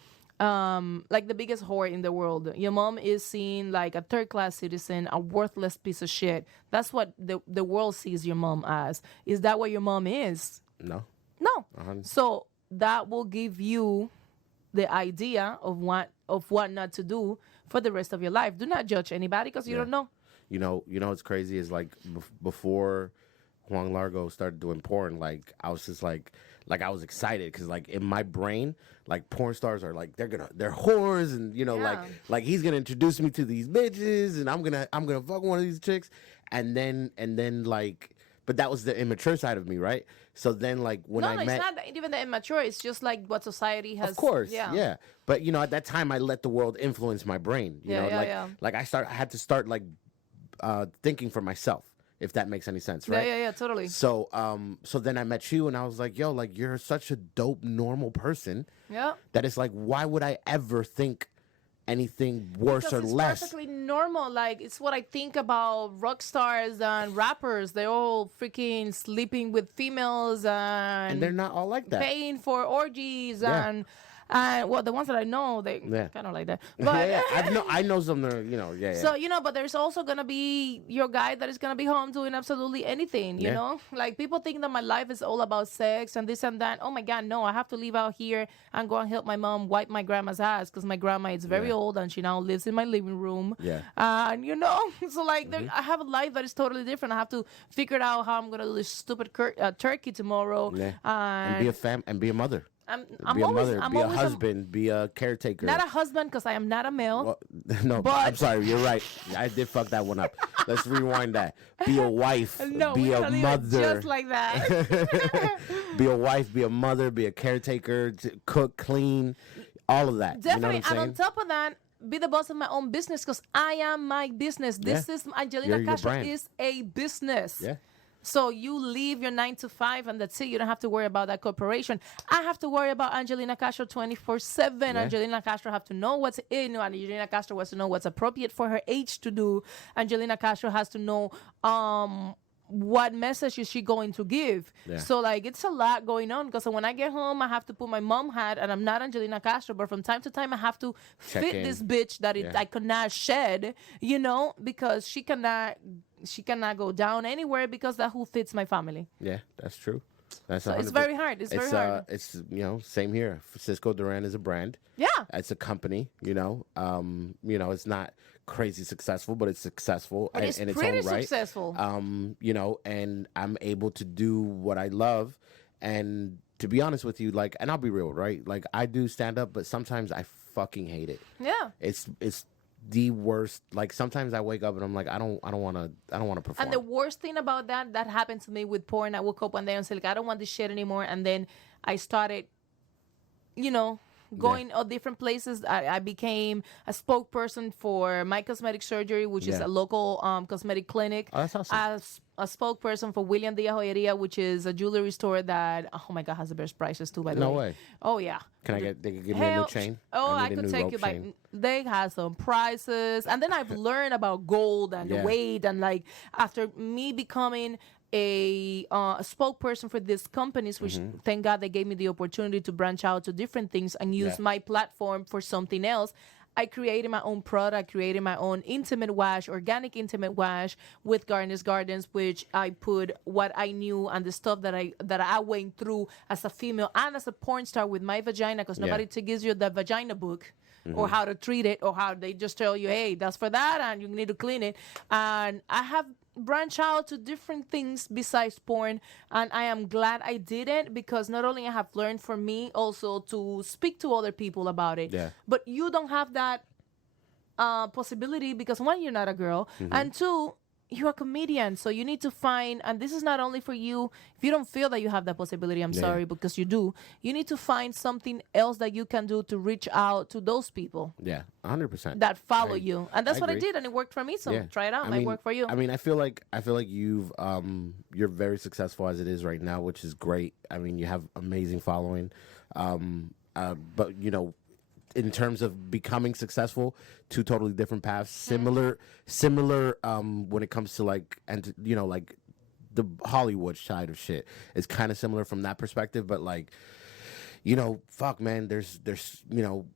like the biggest whore in the world. Your mom is seen like a third-class citizen, a worthless piece of shit. That's what the world sees your mom as. Is that what your mom is? No. No. Uh-huh. So that will give you the idea of what not to do for the rest of your life. Do not judge anybody because you don't know. You know what's crazy is, like, before Juan Largo started doing porn, like, I was just like I was excited because, like, in my brain, like, porn stars are like they're whores, and like he's gonna introduce me to these bitches, and I'm gonna fuck one of these chicks, and then like, but that was the immature side of me, right? So then, like, when I met, it's not even the immature. It's just like what society has. of course, Yeah. yeah. But at that time, I let the world influence my brain. You know, like I had to start like thinking for myself, if that makes any sense, right? Yeah, totally. So so then I met you, and I was like, yo, like, you're such a dope, normal person Yeah. that it's like, why would I ever think anything worse Because or it's less? perfectly normal. Like, it's what I think about rock stars and rappers. They're all freaking sleeping with females And they're not all like that. paying for orgies Yeah. and well, the ones that I know, they Yeah. kind of like that. But yeah. I know some that are, yeah. so, but there's also going to be your guy that is going to be home doing absolutely anything, you Yeah. know? Like, people think that my life is all about sex and this and that. Oh, my God, no. I have to leave out here and go and help my mom wipe my grandma's ass because my grandma is very old and she now lives in my living room. Yeah. And, so, like, I have a life that is totally different. I have to figure out how I'm going to do this stupid turkey tomorrow. Yeah. And be and be a mother. I'm Be a always, mother, I'm be a always husband, be a caretaker. not a husband because I am not a male. Well, no, But- I'm sorry. You're right. I did fuck that one up. Let's rewind that. Be a wife. No, be we a don't leave it mother. just like that. Be a wife. Be a mother. Be a caretaker. Cook, clean, all of that. Definitely. You know what And I'm on saying? top of that, be the boss of my own business because I am my business. This Yeah. is Angelina You're your Castro brand. is a business. Yeah. So you leave your 9 to 5 and that's it. You don't have to worry about that corporation. I have to worry about Angelina Castro 24/7. Yeah. Angelina Castro have to know what's in. Angelina Castro has to know what's appropriate for her age to do. Angelina Castro has to know what message is she going to give. Yeah. So, like, it's a lot going on because when I get home, I have to put my mom hat, and I'm not Angelina Castro, but from time to time, I have to Check fit in. this bitch that Yeah. I could not shed, because she cannot go down anywhere because that who fits my family. Yeah, that's true. That's So it's 100%. very hard. It's very hard. It's same here. Cisco Duran is a brand. Yeah. It's a company. It's not crazy successful, but it's successful But it's in its pretty own right. successful. And I'm able to do what I love. And to be honest with you, like, and I'll be real, right? Like, I do stand up, but sometimes I fucking hate it. Yeah. It's the worst. Like, sometimes I wake up and I'm like, I don't want to perform. And the worst thing about that happened to me with porn. I woke up one day and said, like, I don't want this shit anymore. And then I started, going to different places. I became a spokesperson for My Cosmetic Surgery, which is Yeah. a local cosmetic clinic. Oh, that's awesome. I a spokesperson for William Dia Joyeria, which is a jewelry store that, oh my God, has the best prices too, by the No way. way. Oh, yeah. Can I get? They could give me a new Hell, chain. Oh, I need a could new take rope you by. chain. They have some prices, and then I've learned about gold and the Yeah. weight, and like after me becoming a spokesperson for these companies, which thank God they gave me the opportunity to branch out to different things and use Yeah. my platform for something else. I created my own product, created my own intimate wash, organic intimate wash with Gardeners Gardens, which I put what I knew and the stuff that I went through as a female and as a porn star with my vagina, because Yeah. nobody gives you the vagina book or how to treat it, or how they just tell you, hey, that's for that and you need to clean it. And I have branched out to different things besides porn, and I am glad I did it, because not only I have learned from me, also to speak to other people about it. Yeah. But you don't have that possibility, because one, you're not a girl, and two, you're a comedian, so you need to find, and this is not only for you, if you don't feel that you have that possibility, I'm sorry, because you do, you need to find something else that you can do to reach out to those people Yeah, 100%. that follow you, and that's I what I agree. did, and it worked for me, so Yeah. try it out. I It mean, might work for you. I mean, I feel like you've you're very successful as it is right now, which is great. I mean, you have amazing following. But you know, in terms of becoming successful, two totally different paths. Similar when it comes to like, and you know, like the Hollywood side of shit is kind of similar from that perspective, but like, you know, fuck man, there's you know,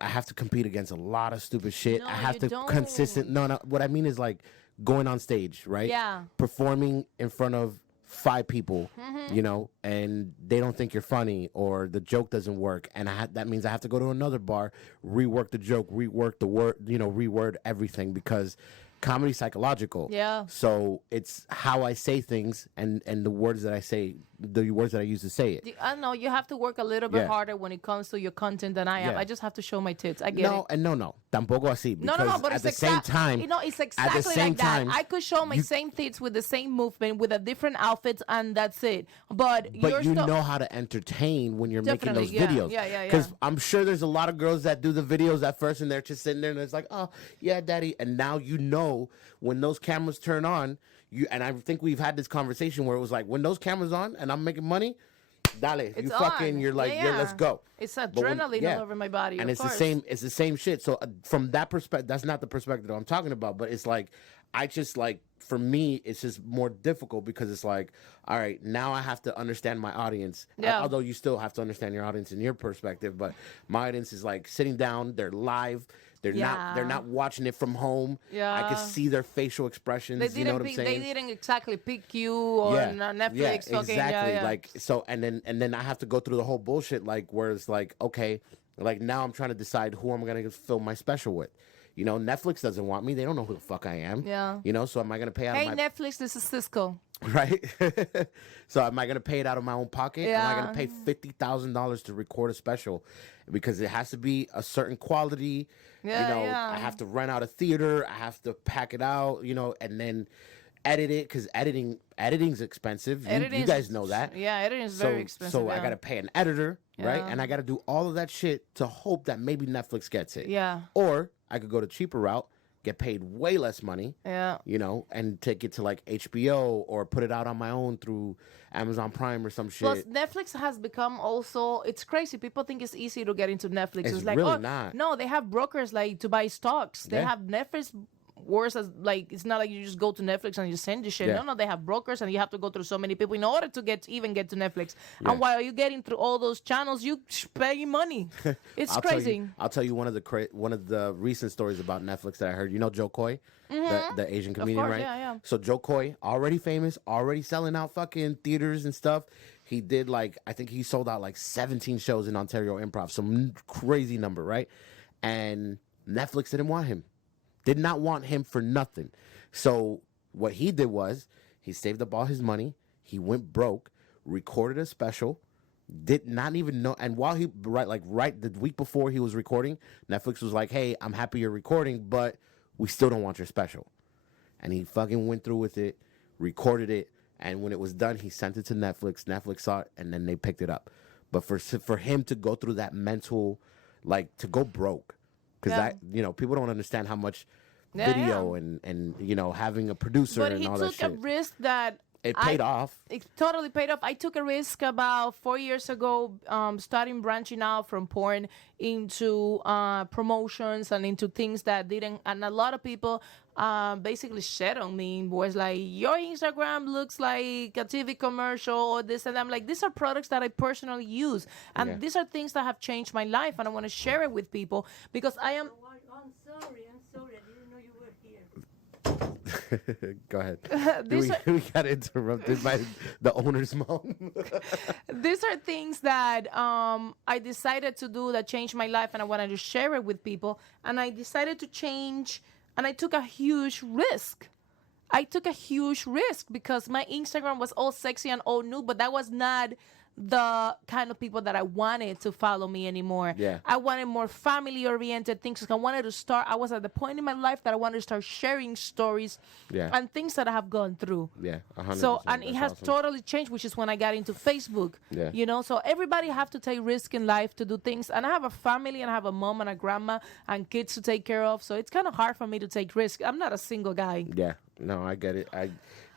I have to compete against a lot of stupid shit. No, I have you to don't. consistent. No. What I mean is like going on stage, right? Yeah. Performing in front of 5 people, Mm-hmm. you know, and they don't think you're funny or the joke doesn't work, and that means I have to go to another bar, rework the joke, rework the word, you know, reword everything, because comedy's psychological. Yeah. So it's how I say things and the words that I say, the words that I use to say it. I know you have to work a little bit Yeah. harder when it comes to your content than I am. Yeah. I just have to show my tits. I get it. No, tampoco así. No, Because but at it's the same time, you know, it's at exactly the same like time, that. I could show my same tits with the same movement, with a different outfits, and that's it. But you're you still, know how to entertain when you're making those Definitely, videos. yeah. Because I'm sure there's a lot of girls that do the videos at first and they're just sitting there and it's like, oh, yeah, daddy. And now you know when those cameras turn on, and I think we've had this conversation where it was like, when those cameras on and I'm making money, dale, you It's fucking, on. you're like, Yeah, yeah, yeah. let's go. It's But when- adrenaline yeah. all over my body. And of it's course. it's the same shit. So from that perspective, that's not the perspective that I'm talking about, but it's like, I just like, for me, it's just more difficult because it's like, all right, now I have to understand my audience. Yeah. Although you still have to understand your audience in your perspective, but my audience is like sitting down, they're live. They're Yeah. not watching it from home. I Yeah. can see their facial expressions. They You know didn't what I'm saying? they didn't exactly pick you on Netflix. Yeah, fucking, exactly. yeah. Like so, and then I have to go through the whole bullshit. Like where it's like, okay, like now I'm trying to decide who I'm gonna film my special with. You know, Netflix doesn't want me. They don't know who the fuck I am. Yeah. You know, so am I gonna pay out Hey of my Netflix, this is Cisco. right? So am I gonna pay it out of my own pocket? Am I Yeah. gonna pay $50,000 to record a special? Because it has to be a certain quality. Yeah, you know, yeah. I have to rent out a theater. I have to pack it out. You know, and then edit it because editing's expensive. You Editing's- guys know that. Yeah, editing is very expensive. So I yeah. gotta pay an editor, right? Yeah. And I gotta do all of that shit to hope that maybe Netflix gets it. Yeah. Or I could go the cheaper route, get paid way less money, Yeah. you know, and take it to like HBO or put it out on my own through Amazon Prime or some shit. Plus, Netflix has become also, it's crazy. People think it's easy to get into Netflix. It's like, really oh, not. no, they have brokers like to buy stocks. They Yeah. have Netflix worse as like, it's not like you just go to Netflix and you send the shit. Yeah. No, they have brokers and you have to go through so many people in order to even get to Netflix. Yeah. And while you're getting through all those channels, you pay money. It's I'll crazy. I'll tell you one of the recent stories about Netflix that I heard. You know Joe Coy, the Asian comedian, course, right? yeah. So Joe Coy, already famous, already selling out fucking theaters and stuff. He did like, I think he sold out like 17 shows in Ontario Improv, some crazy number, right? And Netflix didn't want him. Did not want him for nothing. So what he did was he saved up all his money. He went broke, recorded a special, did not even know. And while he right the week before he was recording, Netflix was like, "Hey, I'm happy you're recording, but we still don't want your special." And he fucking went through with it, recorded it, and when it was done, he sent it to Netflix. Netflix saw it, and then they picked it up. But for him to go through that mental, like to go broke, because Yeah. that, you know, people don't understand how much Yeah, video yeah. and you know having a producer But and he all that took a shit. risk that It paid off. It totally paid off. I took a risk about 4 years ago, starting branching out from porn into promotions and into things that didn't. And a lot of people basically shed on me. Was like, your Instagram looks like a TV commercial or this and that. I'm like, these are products that I personally use, and Yeah. these are things that have changed my life, and I want to share it with people because I am. I'm sorry. I didn't know you were here. Go ahead. These we got interrupted by the owner's mom. These are things that I decided to do that changed my life, and I wanted to share it with people. And I decided to change, and I took a huge risk. I took a huge risk because my Instagram was all sexy and all new, but that was not the kind of people that I wanted to follow me anymore. Yeah. I wanted more family oriented things. I wanted to start, I was at the point in my life that I wanted to start sharing stories Yeah. and things that I have gone through. Yeah, 100%. So, and it That's has awesome. totally changed, which is when I got into Facebook. Yeah. You know, so everybody have to take risk in life to do things. And I have a family, and I have a mom and a grandma and kids to take care of. So it's kind of hard for me to take risk. I'm not a single guy. Yeah, no, I get it.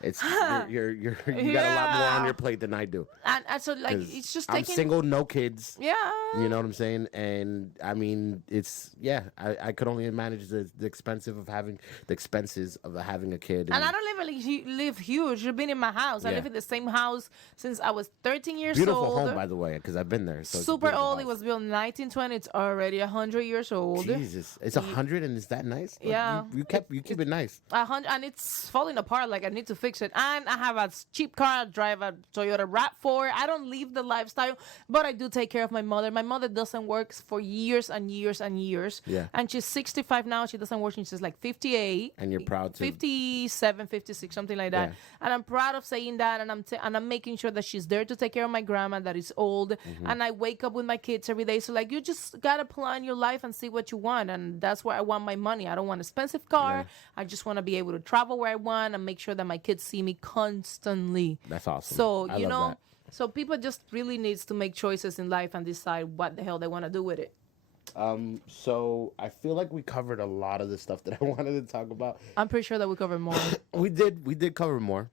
It's you got a lot more on Yeah. your plate than I do. And so, like, 'Cause it's just I'm taking. single, no kids. Yeah. You know what I'm saying? And I mean, it's I could only manage the expenses of having a kid. And I don't live huge. You've been in my house. I Yeah. live in the same house since I was 13 years beautiful old. home, by the way, because I've been there. So it's a Super beautiful old. It house. was built in 1920. It's already 100 years old. Jesus, it's 100, and is that nice? Like, Yeah. you keep it nice. 100, and it's falling apart. Like, I need to fix it. And I have a cheap car. I drive a Toyota RAV4. I don't live the lifestyle, but I do take care of my mother. My mother doesn't work for years and years and years. Yeah. And she's 65 now. She doesn't work. She's like 58. And you're proud to. 57, 56, something like that. Yeah. And I'm proud of saying that. And I'm making sure that she's there to take care of my grandma that is old. Mm-hmm. And I wake up with my kids every day. So, like, you just gotta plan your life and see what you want. And that's where I want my money. I don't want an expensive car. Yeah. I just want to be able to travel where I want and make sure that my kids see me constantly. That's awesome. So, I you love know, that. so people just really needs to make choices in life and decide what the hell they want to do with it. So I feel like we covered a lot of the stuff that I wanted to talk about. I'm pretty sure that we cover more. We did cover more.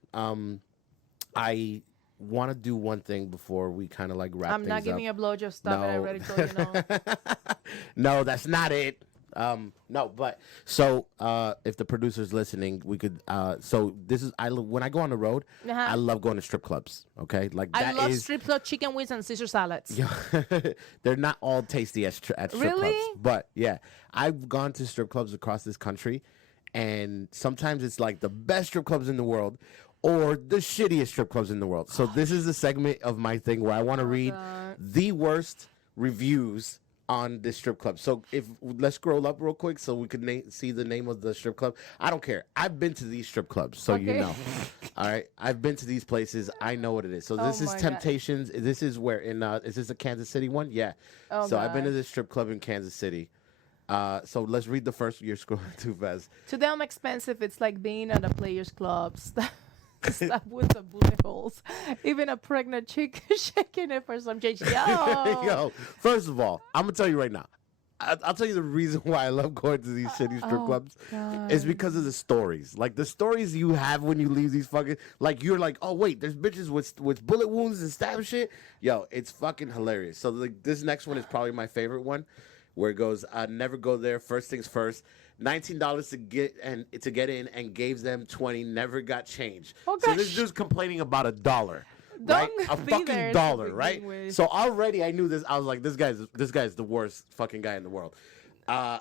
I want to do one thing before we kind of like wrap I'm things not giving you up. a blowjob. Stop it. I No. already told you no. No, that's not it. No, but so if the producer's listening, we could. So this is when I go on the road, Uh-huh. I love going to strip clubs. Okay, like I that love is. strip club chicken wings and Caesar salads. They're not all tasty at strip Really? clubs, but yeah, I've gone to strip clubs across this country, and sometimes it's like the best strip clubs in the world, or the shittiest strip clubs in the world. So this is the segment of my thing where I want to read the worst reviews on this strip club. So let's scroll up real quick so we could see the name of the strip club. I don't care. I've been to these strip clubs, so you Okay. know. All right, I've been to these places. I know what it is. So this Oh is my God. Temptations. This is where in is this a Kansas City one? Yeah. Oh, so I've been to God. this strip club in Kansas City. So let's read the first. You're scrolling too fast. To them, expensive. It's like being at a players' club. Stop with the bullet holes. Even a pregnant chick shaking it for some change. Yo. Yo, first of all, I'm gonna tell you right now. I'll tell you the reason why I love going to these shitty strip Oh, clubs God. is because of the stories. Like the stories you have when you leave these fucking you're like, oh wait, there's bitches with bullet wounds and stab shit. Yo, it's fucking hilarious. So like this next one is probably my favorite one, where it goes, never go there. First things first. $19 to get in and gave them 20. Never got change. Oh, so this gosh. dude's complaining about $1. Right? Don't A be fucking there to dollar, begin right? with. So already I knew this. I was like, this guy's the worst fucking guy in the world. I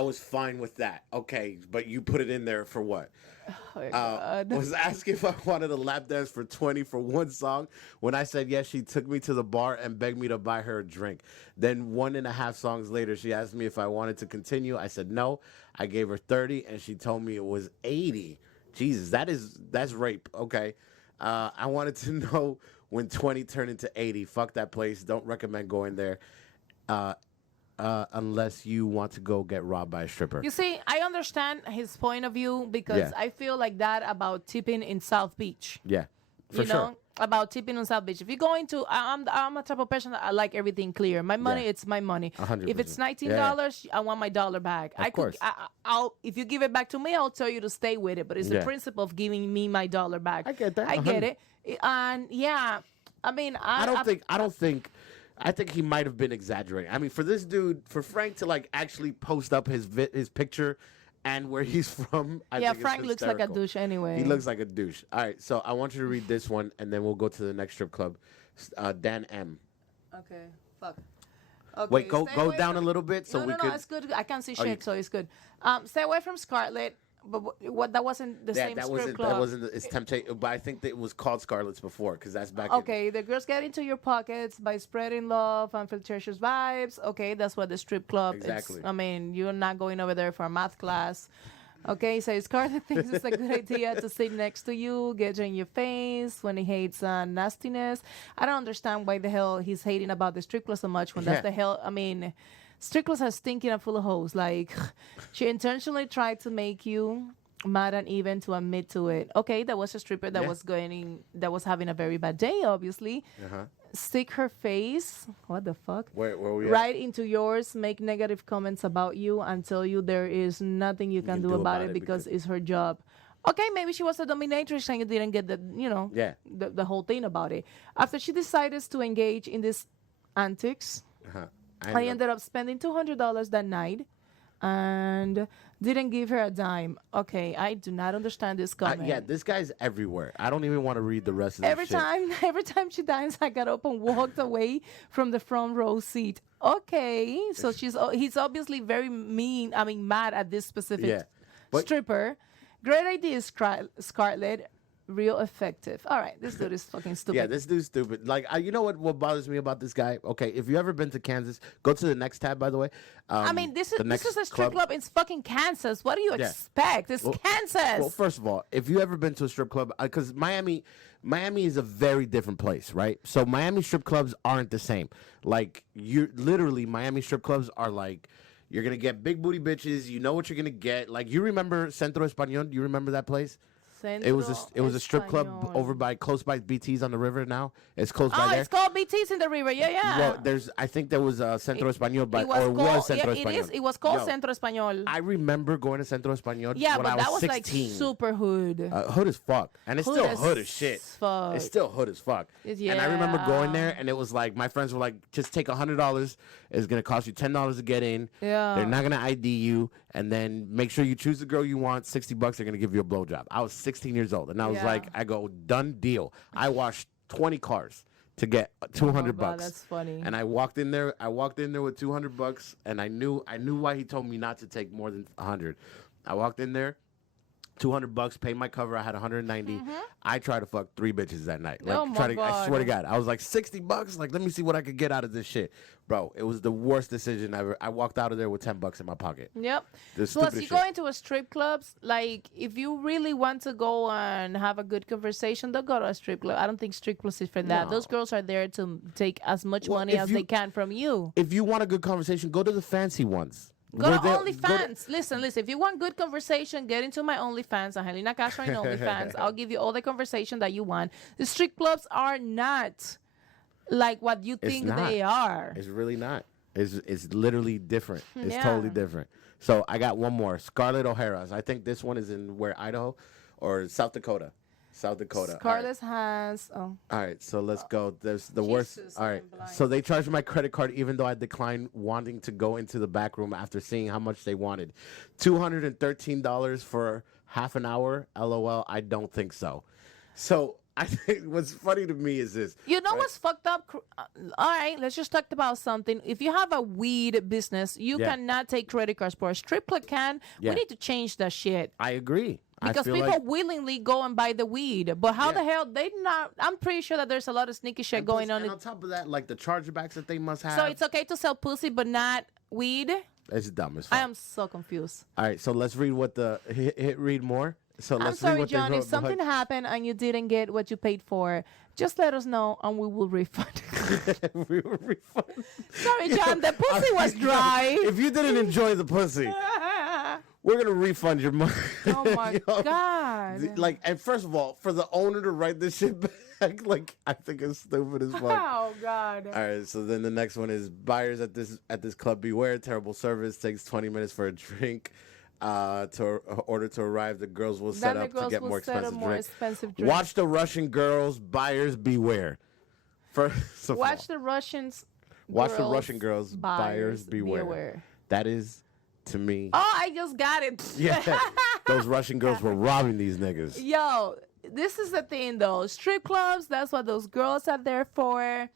was fine with that. Okay, but you put it in there for what? Oh, my God. Was asking if I wanted a lap dance for 20 for one song. When I said yes, she took me to the bar and begged me to buy her a drink. Then 1.5 songs later, she asked me if I wanted to continue. I said no. I gave her 30, and she told me it was 80. Jesus, that's rape. Okay. I wanted to know when 20 turned into 80. Fuck that place. Don't recommend going there. Unless you want to go get robbed by a stripper. You see, I understand his point of view because Yeah. I feel like that about tipping in South Beach. Yeah. For you know, about tipping on South Beach. If you're going to, I'm a type of person that I like everything clear. My money, Yeah. it's my money. 100%. If it's $19, I want my dollar back. Of course. I'll if you give it back to me, I'll tell you to stay with it. But it's the Yeah. principle of giving me my dollar back. I get that, I get 100. it. And yeah, I mean, I think he might have been exaggerating. I mean, for this dude, for Frank to like actually post up his picture and where he's from, I yeah, think Frank it's looks like a hysterical. douche anyway. He looks like a douche. All right, so I want you to read this one, and then we'll go to the next strip club. Dan M. Okay, fuck. Okay, Wait, go stay away down a from- little bit so no, we no, could. no, it's good. I can't see Oh, shit, you- so it's good. Stay away from Scarlett. But what that wasn't the Yeah, same that strip wasn't club. that wasn't it's temptation, but I think that it was called Scarlet's before because that's back. in- Okay, the girls get into your pockets by spreading love and flirtatious vibes. Okay, that's what the strip club is. Exactly. I mean, you're not going over there for a math class. Okay, so Scarlett thinks it's a good idea to sit next to you, get in your face when he hates nastiness. I don't understand why the hell he's hating about the strip club so much when Yeah. that's the hell. I mean, strip clubs are stinking and full of hoes. Like, she intentionally tried to make you mad and even to admit to it. Okay, that was a stripper that Yeah. was having a very bad day, obviously. Uh-huh. Stick her face, what the fuck? Where we at? Right into yours, make negative comments about you and tell you there is nothing you can do about it because it's her job. Okay, maybe she was a dominatrix and you didn't get the, Yeah. the whole thing about it. After she decided to engage in these antics, Uh-huh. I ended up spending $200 that night and didn't give her a dime. Okay, I do not understand this comment. Yeah, this guy's everywhere. I don't even want to read the rest of this Every time she danced, I got up and walked away from the front row seat. Okay, so he's obviously very mean. I mean, mad at this specific Yeah, but- stripper. Great idea, Scarlett. Real effective. All right, this dude is fucking stupid. Yeah, this dude's stupid. Like, you know what bothers me about this guy? Okay, if you ever been to Kansas, go to the next tab, by the way. I mean, this is the next a strip club in fucking Kansas. What do you Yeah. expect? It's Kansas. Well, first of all, if you ever been to a strip club, because Miami is a very different place, right? So Miami strip clubs aren't the same. Like, Miami strip clubs are like, you're gonna get big booty bitches. You know what you're gonna get. Like, you remember Centro Español? Do you remember that place? It was a strip club Español. over close by BT's on the river now. It's close by Oh, there. it's called BT's in the river. Yeah. Well, I think there was Centro Español, but It was Centro yeah, Español. it was called Yo, Centro Español. I remember going to Centro Español Yeah, when but I was that was 16. like super hood. Hood as fuck, and it's Hood still as hood as shit. fuck. It's still hood as fuck. And I remember going there, and it was like my friends were like, "Just take $100. It's gonna cost you $10 to get in. Yeah. They're not gonna ID you, and then make sure you choose the girl you want. $60. They're gonna give you a blowjob." I was 16 years old, and I was Yeah. like, "I go done deal." I washed 20 cars to get $200 God, bucks. that's funny. And I walked in there. with $200, and I knew why he told me not to take more than 100. I walked in there. $200, paid my cover. I had 190. I tried to fuck 3 bitches that night. Like, Oh my I swear to God. God, I was like $60. Like, let me see what I could get out of this shit, bro. It was the worst decision ever. I walked out of there with $10 in my pocket. Yep. The Plus, you stupidest go shit. into a strip clubs, like, if you really want to go and have a good conversation, don't go to a strip club. I don't think strip clubs is for that. No. Those girls are there to take as much Well, money if as you- they can from you. If you want a good conversation, go to the fancy ones. Go to Where OnlyFans. Listen. If you want good conversation, get into my OnlyFans. Angelina Castro in OnlyFans. I'll give you all the conversation that you want. The strip clubs are not like what you think not. they are. It's really not. It's literally different. It's Yeah. totally different. So I got one more. Scarlett O'Hara's. I think this one is in Idaho or South Dakota. South Dakota. All right. Scarlett has. Oh. All right, so let's go. There's the worst. Jesus, All right, I'm blind. so they charged my credit card even though I declined wanting to go into the back room after seeing how much they wanted. $213 for half an hour. LOL. I don't think so. So I think what's funny to me is this. You know what's fucked up? All right, let's just talk about something. If you have a weed business, you Yeah. cannot take credit cards. For a strip club can. Yeah. We need to change that shit. I agree. Because I feel people like, willingly go and buy the weed. But how Yeah. the hell they not? I'm pretty sure that there's a lot of sneaky shit going plus- on. And on top of that, like the chargebacks that they must have. So it's okay to sell pussy but not weed? It's dumb as fuck. I am so confused. All right, so let's read what the hit read more. So I'm let's read sorry, what they John. wrote If something behind- happened and you didn't get what you paid for, just let us know and we will refund. we were refunded. Sorry, John. The pussy was dry. If you didn't enjoy the pussy, we're gonna refund your money. Oh my Yo, God. Like, and first of all, for the owner to write this shit back, like, I think it's stupid as fuck. Oh God. All right, so then the next one is buyers at this club beware. Terrible service, takes 20 minutes for a drink. To order to arrive, the girls will set Then the up to girls get will more set up expensive more drinks. expensive drinks. Watch the Russian girls, buyers beware. First of all, Watch the Russians. watch the Russian girls, buyers beware. beware. That is, to me, Oh, I just got it. yeah, those Russian girls were robbing these niggas. Yo, this is the thing though. Strip clubs, that's what those girls are there for.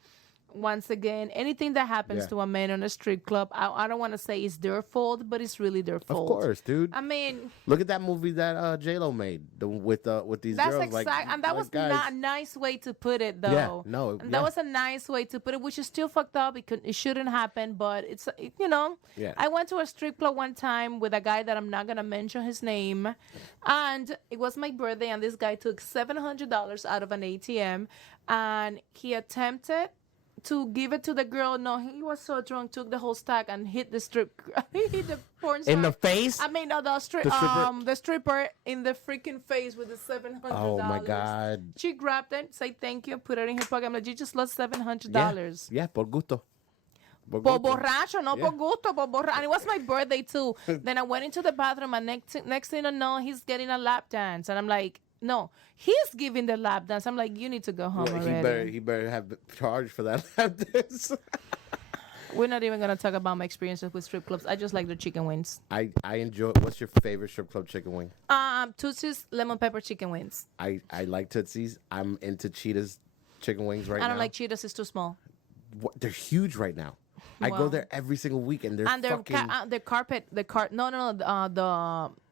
Once again, anything that happens Yeah. to a man on a strip club, I don't want to say it's their fault, but it's really their Of fault. course, dude. I mean, Look at that movie that J-Lo made with these that's girls. exact, like, and that like, was guys, not a nice way to put it, though. Yeah, no, And yeah. that was a nice way to put it, which is still fucked up. It shouldn't happen, but you know. Yeah. I went to a strip club one time with a guy that I'm not gonna mention his name, and it was my birthday, and this guy took $700 out of an ATM, and he attempted to give it to the girl. No, he was so drunk, took the whole stack and hit the he hit the porn star. in the face. I mean, no, the stripper? the stripper in the freaking face with the $700. Oh my God. She grabbed it, said thank you, put it in her pocket. I'm like, you just lost $700. Yeah, por gusto. Por Por gusto. borracho, no Yeah. por gusto, por borracho. And it was my birthday too. Then I went into the bathroom, and next thing I know, he's getting a lap dance, and I'm like, no, he's giving the lap dance. I'm like, you need to go home Yeah, already. he better have charged for that lap dance. We're not even gonna talk about my experiences with strip clubs. I just like the chicken wings. I enjoy. What's your favorite strip club chicken wing? Tootsie's lemon pepper chicken wings. I like Tootsie's. I'm into Cheetah's chicken wings right now. I don't like Cheetos; it's too small. They're huge right now. I go Well. there every single week, and they're And their fucking.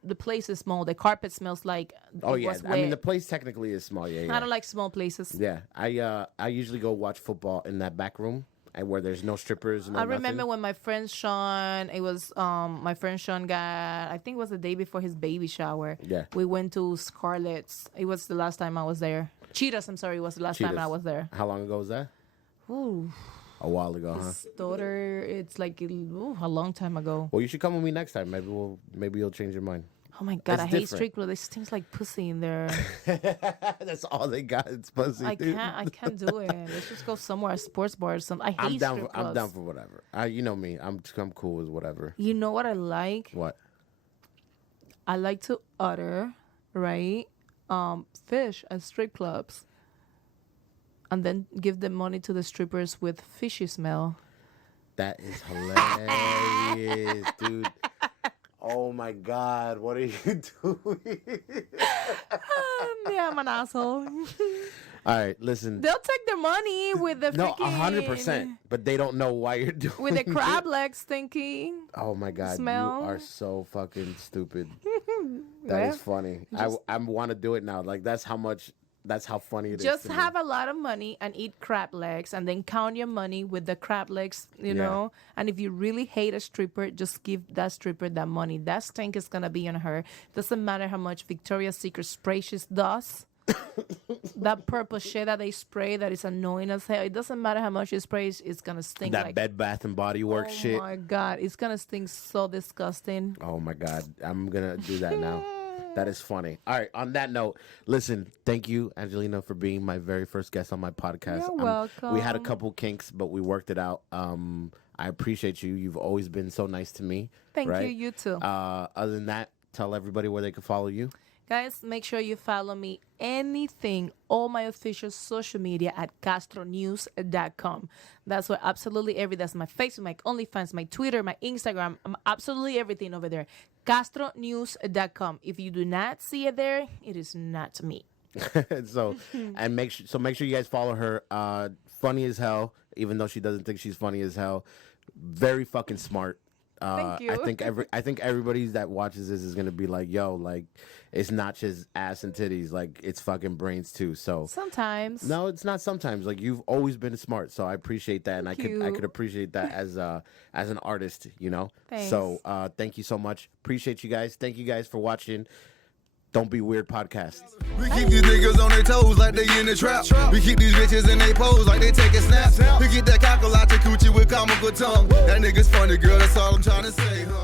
the place is small. The carpet smells like Oh it yeah, was I mean wet. the place technically is small. Yeah, yeah. I don't like small places. Yeah, I usually go watch football in that back room, and where there's no strippers. No I remember nothing. when my friend Sean, it was my friend Sean got, I think it was the day before his baby shower. Yeah. We went to Scarlett's. It was the last time I was there. Cheetahs, I'm sorry, it was the last time Cheetahs. I was there. How long ago was that? Ooh, A while ago, huh? his daughter, it's like a long time ago. Well, you should come with me next time. Maybe you'll change your mind. Oh my God, It's I hate different. strip club. It stinks like pussy in there. That's all they got. It's pussy. I dude. can't do it. Let's just go somewhere, a sports bar or something. I hate I'm down. strip I'm clubs. down for whatever. You know me. I'm cool with whatever. You know what I like? What? I like to order, right? Fish at strip clubs. And then give the money to the strippers with fishy smell. That is hilarious, dude. Oh my God, what are you doing? Yeah, I'm an asshole. All right, listen. They'll take their money with the No, freaking 100%. But they don't know why you're doing with the it. crab legs stinky. Oh my God, smell. you are so fucking stupid. That is Well, funny. I want to do it now. Like that's how funny it is. Just to me. have a lot of money and eat crab legs, and then count your money with the crab legs, you Yeah. know. And if you really hate a stripper, just give that stripper that money. That stink is gonna be on her. Doesn't matter how much Victoria's Secret spray she does. That purple shit that they spray that is annoying as hell. It doesn't matter how much you spray, it's gonna stink. that like, Bed Bath and Body Works oh shit. my God, it's gonna stink so disgusting. Oh my God, I'm gonna do that now. That is funny. All right. On that note, listen. Thank you, Angelina, for being my very first guest on my podcast. You're We had a welcome. couple kinks, but we worked it out. I appreciate you. You've always been so nice to me. Thank right? you, you too. Other than that, tell everybody where they can follow you. Guys, make sure you follow me all my official social media at castronews.com. That's where absolutely that's my Facebook, my OnlyFans, my Twitter, my Instagram, absolutely everything over there. castronews.com. If you do not see it there, it is not me. So and make sure you guys follow her. Funny as hell, even though she doesn't think she's funny as hell. Very fucking smart. Thank you. I think everybody that watches this is gonna be like, yo, like it's not just ass and titties, like it's fucking brains too. So Sometimes. no, it's not sometimes. Like you've always been smart, so I appreciate that, and I Thank could you. appreciate that as an artist, you know. Thanks. So thank you so much. Appreciate you guys. Thank you guys for watching. Don't Be Weird podcast. We keep these niggas on their toes like they in the trap. We keep these bitches in they pose like they taking snaps. We get that cockle out your coochie with comical tongue. That nigga's funny, girl, that's all I'm trying to say, huh?